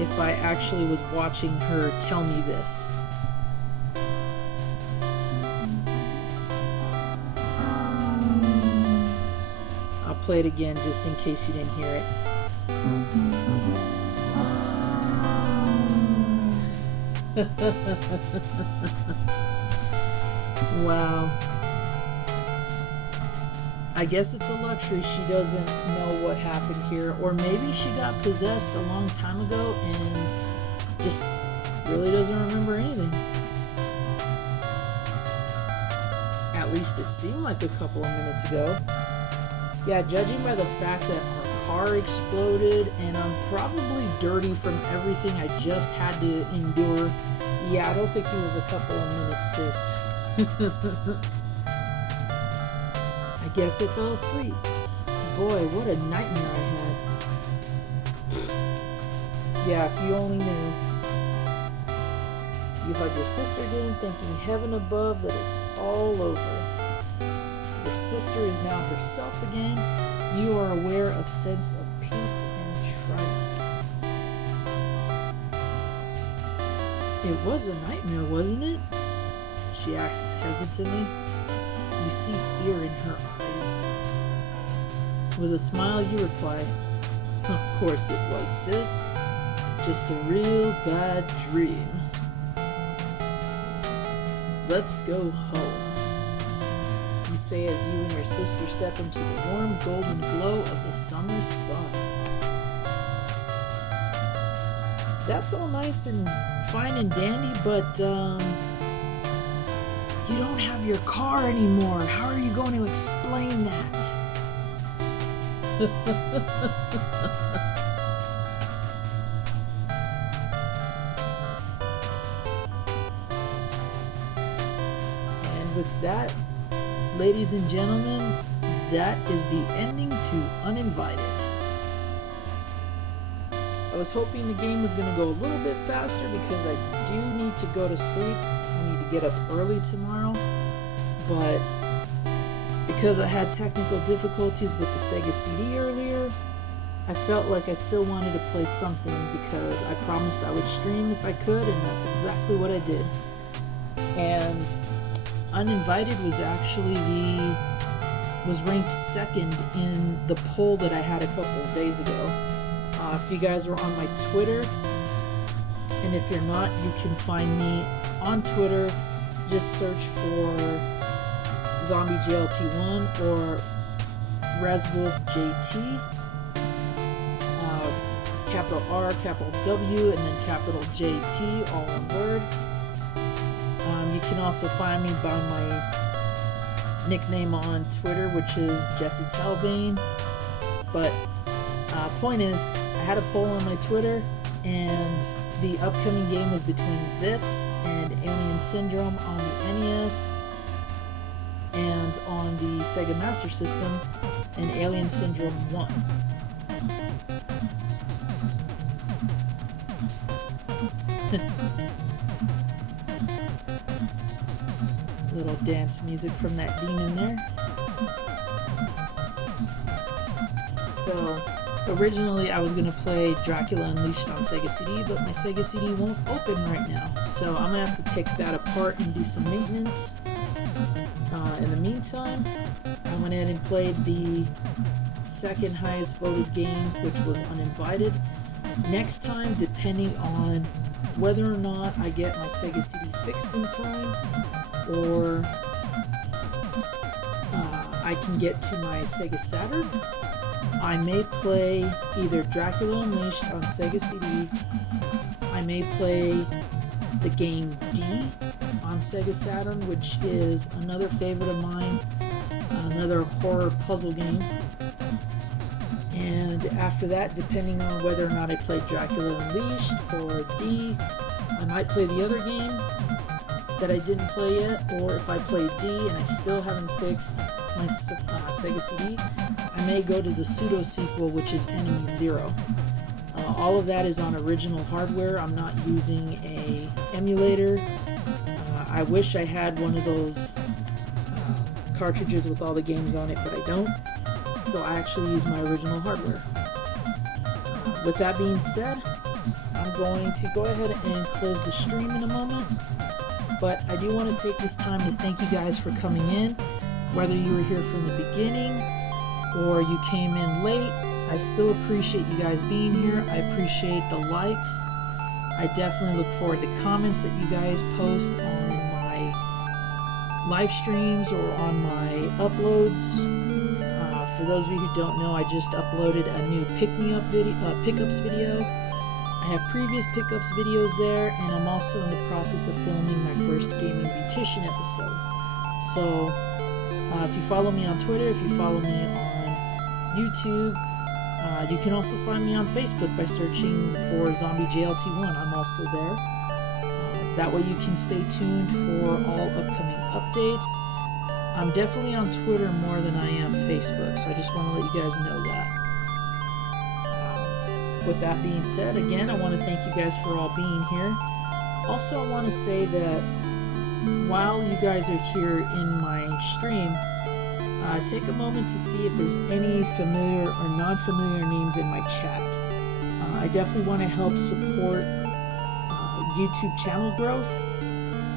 if I actually was watching her tell me this. I'll play it again just in case you didn't hear it. Wow. I guess it's a luxury she doesn't know what happened here, or maybe she got possessed a long time ago and just really doesn't remember anything. At least it seemed like a couple of minutes ago. Yeah, judging by the fact that our car exploded and I'm probably dirty from everything I just had to endure, yeah, I don't think it was a couple of minutes, sis. I guess I fell asleep. Boy, what a nightmare I had. Yeah, if you only knew. You hug your sister again, thanking heaven above that it's all over. Your sister is now herself again. You are aware of sense of peace and triumph. It was a nightmare, wasn't it? She asks hesitantly. You see fear in her eyes. With a smile, you reply, of course it was, sis. Just a real bad dream. Let's go home, you say as you and your sister step into the warm golden glow of the summer sun. That's all nice and fine and dandy, but you don't have your car anymore. How are you going to explain that? And with that, ladies and gentlemen, that is the ending to Uninvited. I was hoping the game was going to go a little bit faster because I do need to go to sleep. I need to get up early tomorrow, but because I had technical difficulties with the Sega CD earlier, I felt like I still wanted to play something because I promised I would stream if I could, and that's exactly what I did. And Uninvited was actually was ranked second in the poll that I had a couple of days ago. If you guys are on my Twitter, and if you're not, you can find me on Twitter. Just search for Zombie JLT1 or ResWolfJT, capital R, capital W, and then capital JT, all one word. You can also find me by my nickname on Twitter, which is Jesse Talbane. But point is, I had a poll on my Twitter, and the upcoming game was between this and Alien Syndrome on the NES, and on the Sega Master System, and Alien Syndrome 1. Little dance music from that demon there. So, originally I was going to play Dracula Unleashed on Sega CD, but my Sega CD won't open right now. So I'm going to have to take that apart and do some maintenance. In the meantime, I went ahead and played the second highest voted game, which was Uninvited. next time, depending on whether or not I get my Sega CD fixed in time, or I can get to my Sega Saturn, I may play either Dracula Unleashed on Sega CD, I may play the game D on Sega Saturn, which is another favorite of mine, another horror puzzle game. And after that, depending on whether or not I play Dracula Unleashed or D, I might play the other game that I didn't play yet, or if I play D and I still haven't fixed my Sega CD, I may go to the pseudo sequel, which is Enemy Zero. All of that is on original hardware. I'm not using a emulator. I wish I had one of those cartridges with all the games on it, but I don't. So I actually use my original hardware. With that being said, I'm going to go ahead and close the stream in a moment. But I do want to take this time to thank you guys for coming in. Whether you were here from the beginning or you came in late, I still appreciate you guys being here. I appreciate the likes. I definitely look forward to comments that you guys post on my live streams or on my uploads. For those of you who don't know, I just uploaded a new pickups video. I have previous pickups videos there, and I'm also in the process of filming my first gaming beautician episode. So if you follow me on Twitter, if you follow me on YouTube, you can also find me on Facebook by searching for Zombie JLT1. I'm also there. That way you can stay tuned for all upcoming updates. I'm definitely on Twitter more than I am Facebook, so I just want to let you guys know that. With that being said, again, I want to thank you guys for all being here. Also, I want to say that while you guys are here in my stream, take a moment to see if there's any familiar or non-familiar names in my chat. I definitely want to help support YouTube channel growth,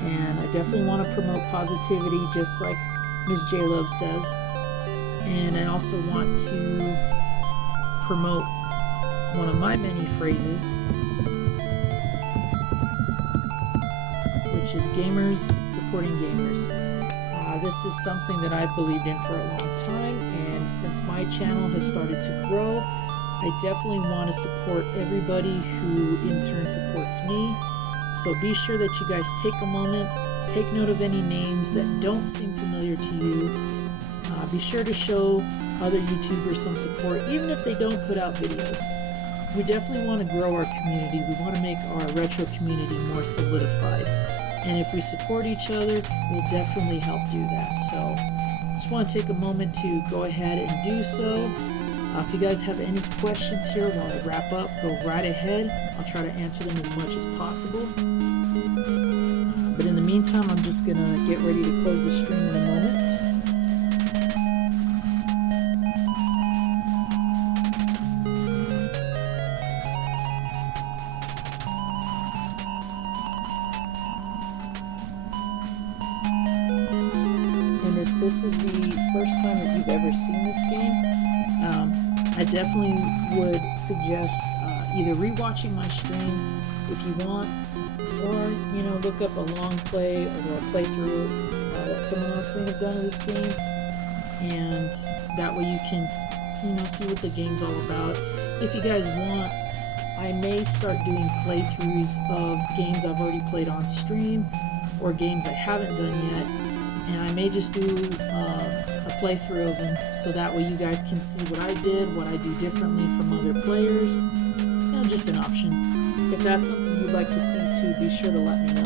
and I definitely want to promote positivity, just like Ms. J Love says. And I also want to promote one of my many phrases, which is gamers supporting gamers. This is something that I've believed in for a long time, and since my channel has started to grow, I definitely want to support everybody who in turn supports me. So be sure that you guys take a moment, take note of any names that don't seem familiar to you. Be sure to show other YouTubers some support, even if they don't put out videos. We definitely want to grow our community. We want to make our retro community more solidified. And if we support each other, we'll definitely help do that. So just want to take a moment to go ahead and do so. If you guys have any questions here while I wrap up, go right ahead. I'll try to answer them as much as possible. But in the meantime, I'm just going to get ready to close the stream in a moment. And if this is the first time that you've ever seen this game, I definitely would suggest either rewatching my stream if you want, or look up a long play or a playthrough that someone else may have done of this game, and that way you can see what the game's all about. If you guys want, I may start doing playthroughs of games I've already played on stream or games I haven't done yet, and I may just do a playthrough of them, so that way you guys can see what I did, what I do differently from other players. Just an option. If that's something you'd like to see too, be sure to let me know.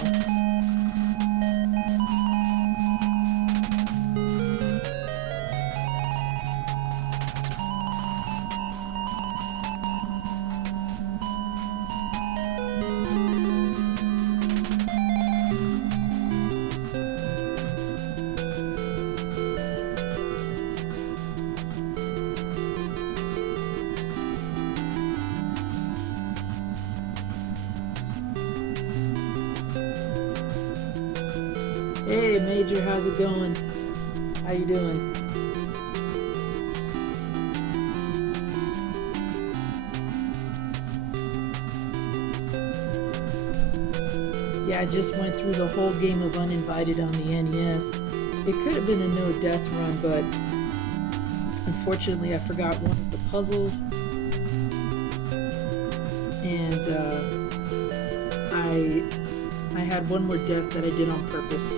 Hey Major, how's it going? How you doing? Yeah, I just went through the whole game of Uninvited on the NES. It could have been a no death run, but unfortunately I forgot one of the puzzles, and I had one more death that I did on purpose.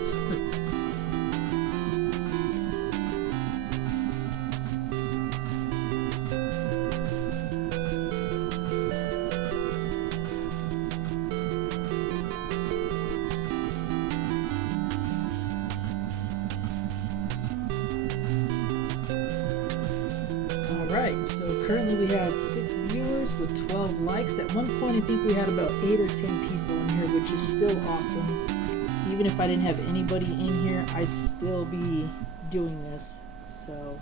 Alright, so currently we have 6 viewers with 12 likes. At one point I think we had about 8 or 10 people in here, which is still awesome. Even if I didn't have anybody in here, I'd still be doing this. So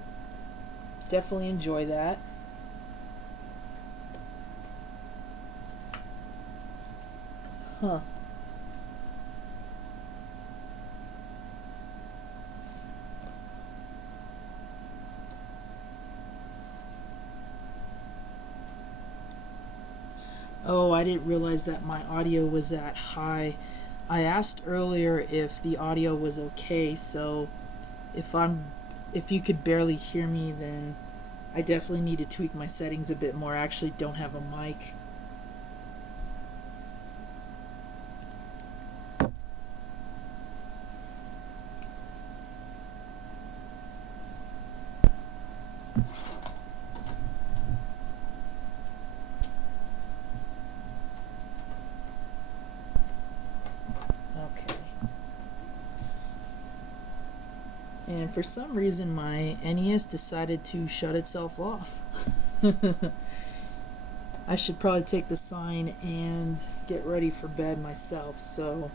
definitely enjoy that. Huh. Oh, I didn't realize that my audio was that high. I asked earlier if the audio was okay, so if you could barely hear me, then I definitely need to tweak my settings a bit more. I actually don't have a mic. And for some reason my NES decided to shut itself off. I should probably take the sign and get ready for bed myself, so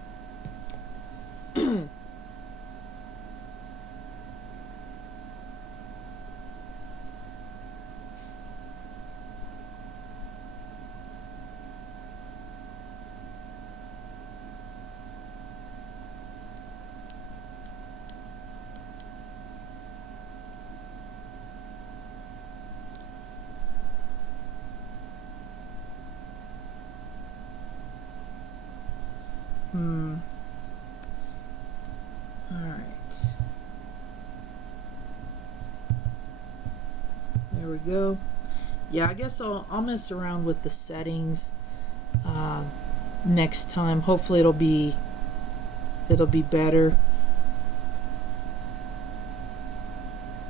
Alright. There we go. Yeah, I guess I'll mess around with the settings next time. Hopefully it'll be better.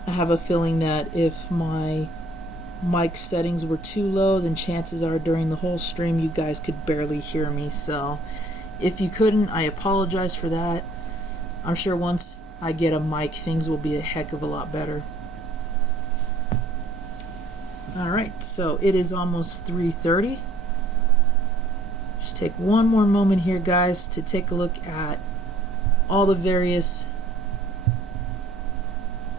I have a feeling that if my mic settings were too low, then chances are during the whole stream you guys could barely hear me. So if you couldn't, I apologize for that. I'm sure once I get a mic, things will be a heck of a lot better. Alright, so it is almost 3:30. Just take one more moment here, guys, to take a look at all the various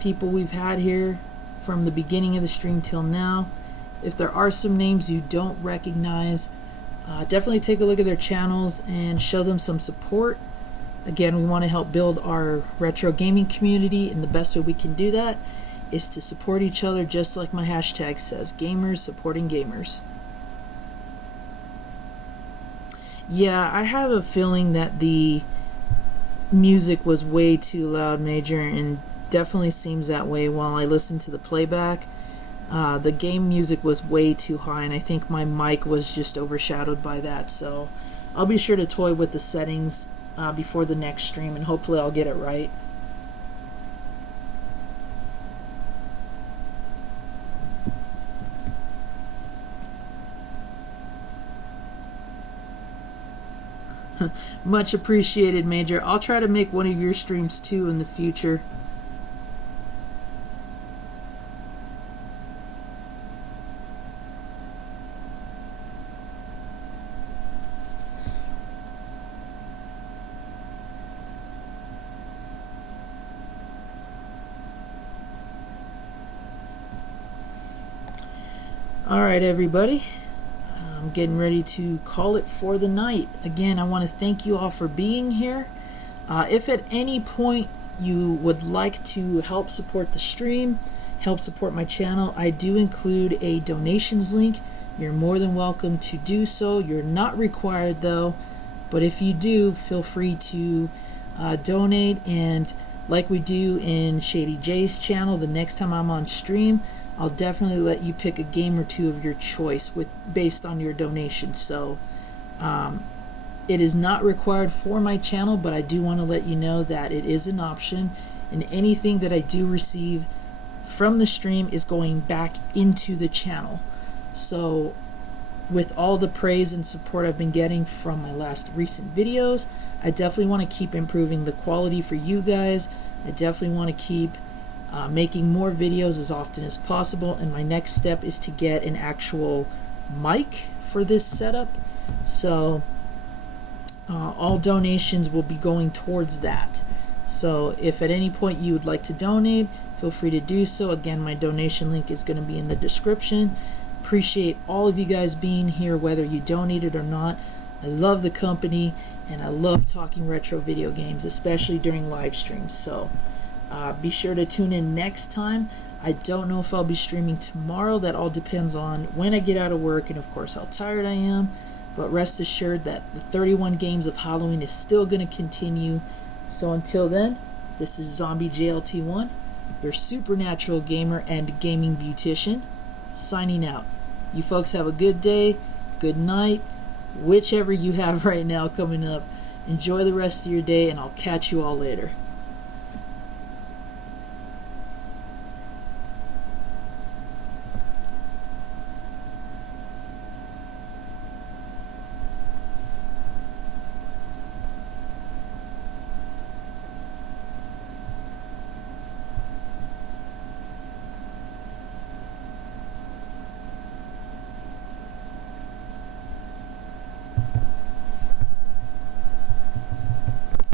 people we've had here from the beginning of the stream till now. If there are some names you don't recognize, definitely take a look at their channels and show them some support. Again, we want to help build our retro gaming community, and the best way we can do that is to support each other, just like my hashtag says, gamers supporting gamers. Yeah, I have a feeling that the music was way too loud, Major, and definitely seems that way while I listen to the playback. The game music was way too high, and I think my mic was just overshadowed by that. So I'll be sure to toy with the settings before the next stream, and hopefully I'll get it right. Much appreciated, Major. I'll try to make one of your streams too in the future. Alright, everybody. I'm getting ready to call it for the night. Again, I want to thank you all for being here. If at any point you would like to help support the stream, help support my channel, I do include a donations link. You're more than welcome to do so. You're not required, though. But if you do, feel free to donate, and like we do in Shady J's channel, the next time I'm on stream, I'll definitely let you pick a game or two of your choice based on your donation. So it is not required for my channel, but I do want to let you know that it is an option, and anything that I do receive from the stream is going back into the channel. So with all the praise and support I've been getting from my last recent videos, I definitely want to keep improving the quality for you guys. I definitely want to keep making more videos as often as possible, and my next step is to get an actual mic for this setup. So all donations will be going towards that. So if at any point you would like to donate, feel free to do so. Again, my donation link is going to be in the description. Appreciate all of you guys being here, whether you donated or not. I love the company, and I love talking retro video games, especially during live streams. So be sure to tune in next time. I don't know if I'll be streaming tomorrow. That all depends on when I get out of work and, of course, how tired I am. But rest assured that the 31 games of Halloween is still going to continue. So until then, this is Zombie JLT1, your supernatural gamer and gaming beautician, signing out. You folks have a good day, good night, whichever you have right now coming up. Enjoy the rest of your day, and I'll catch you all later.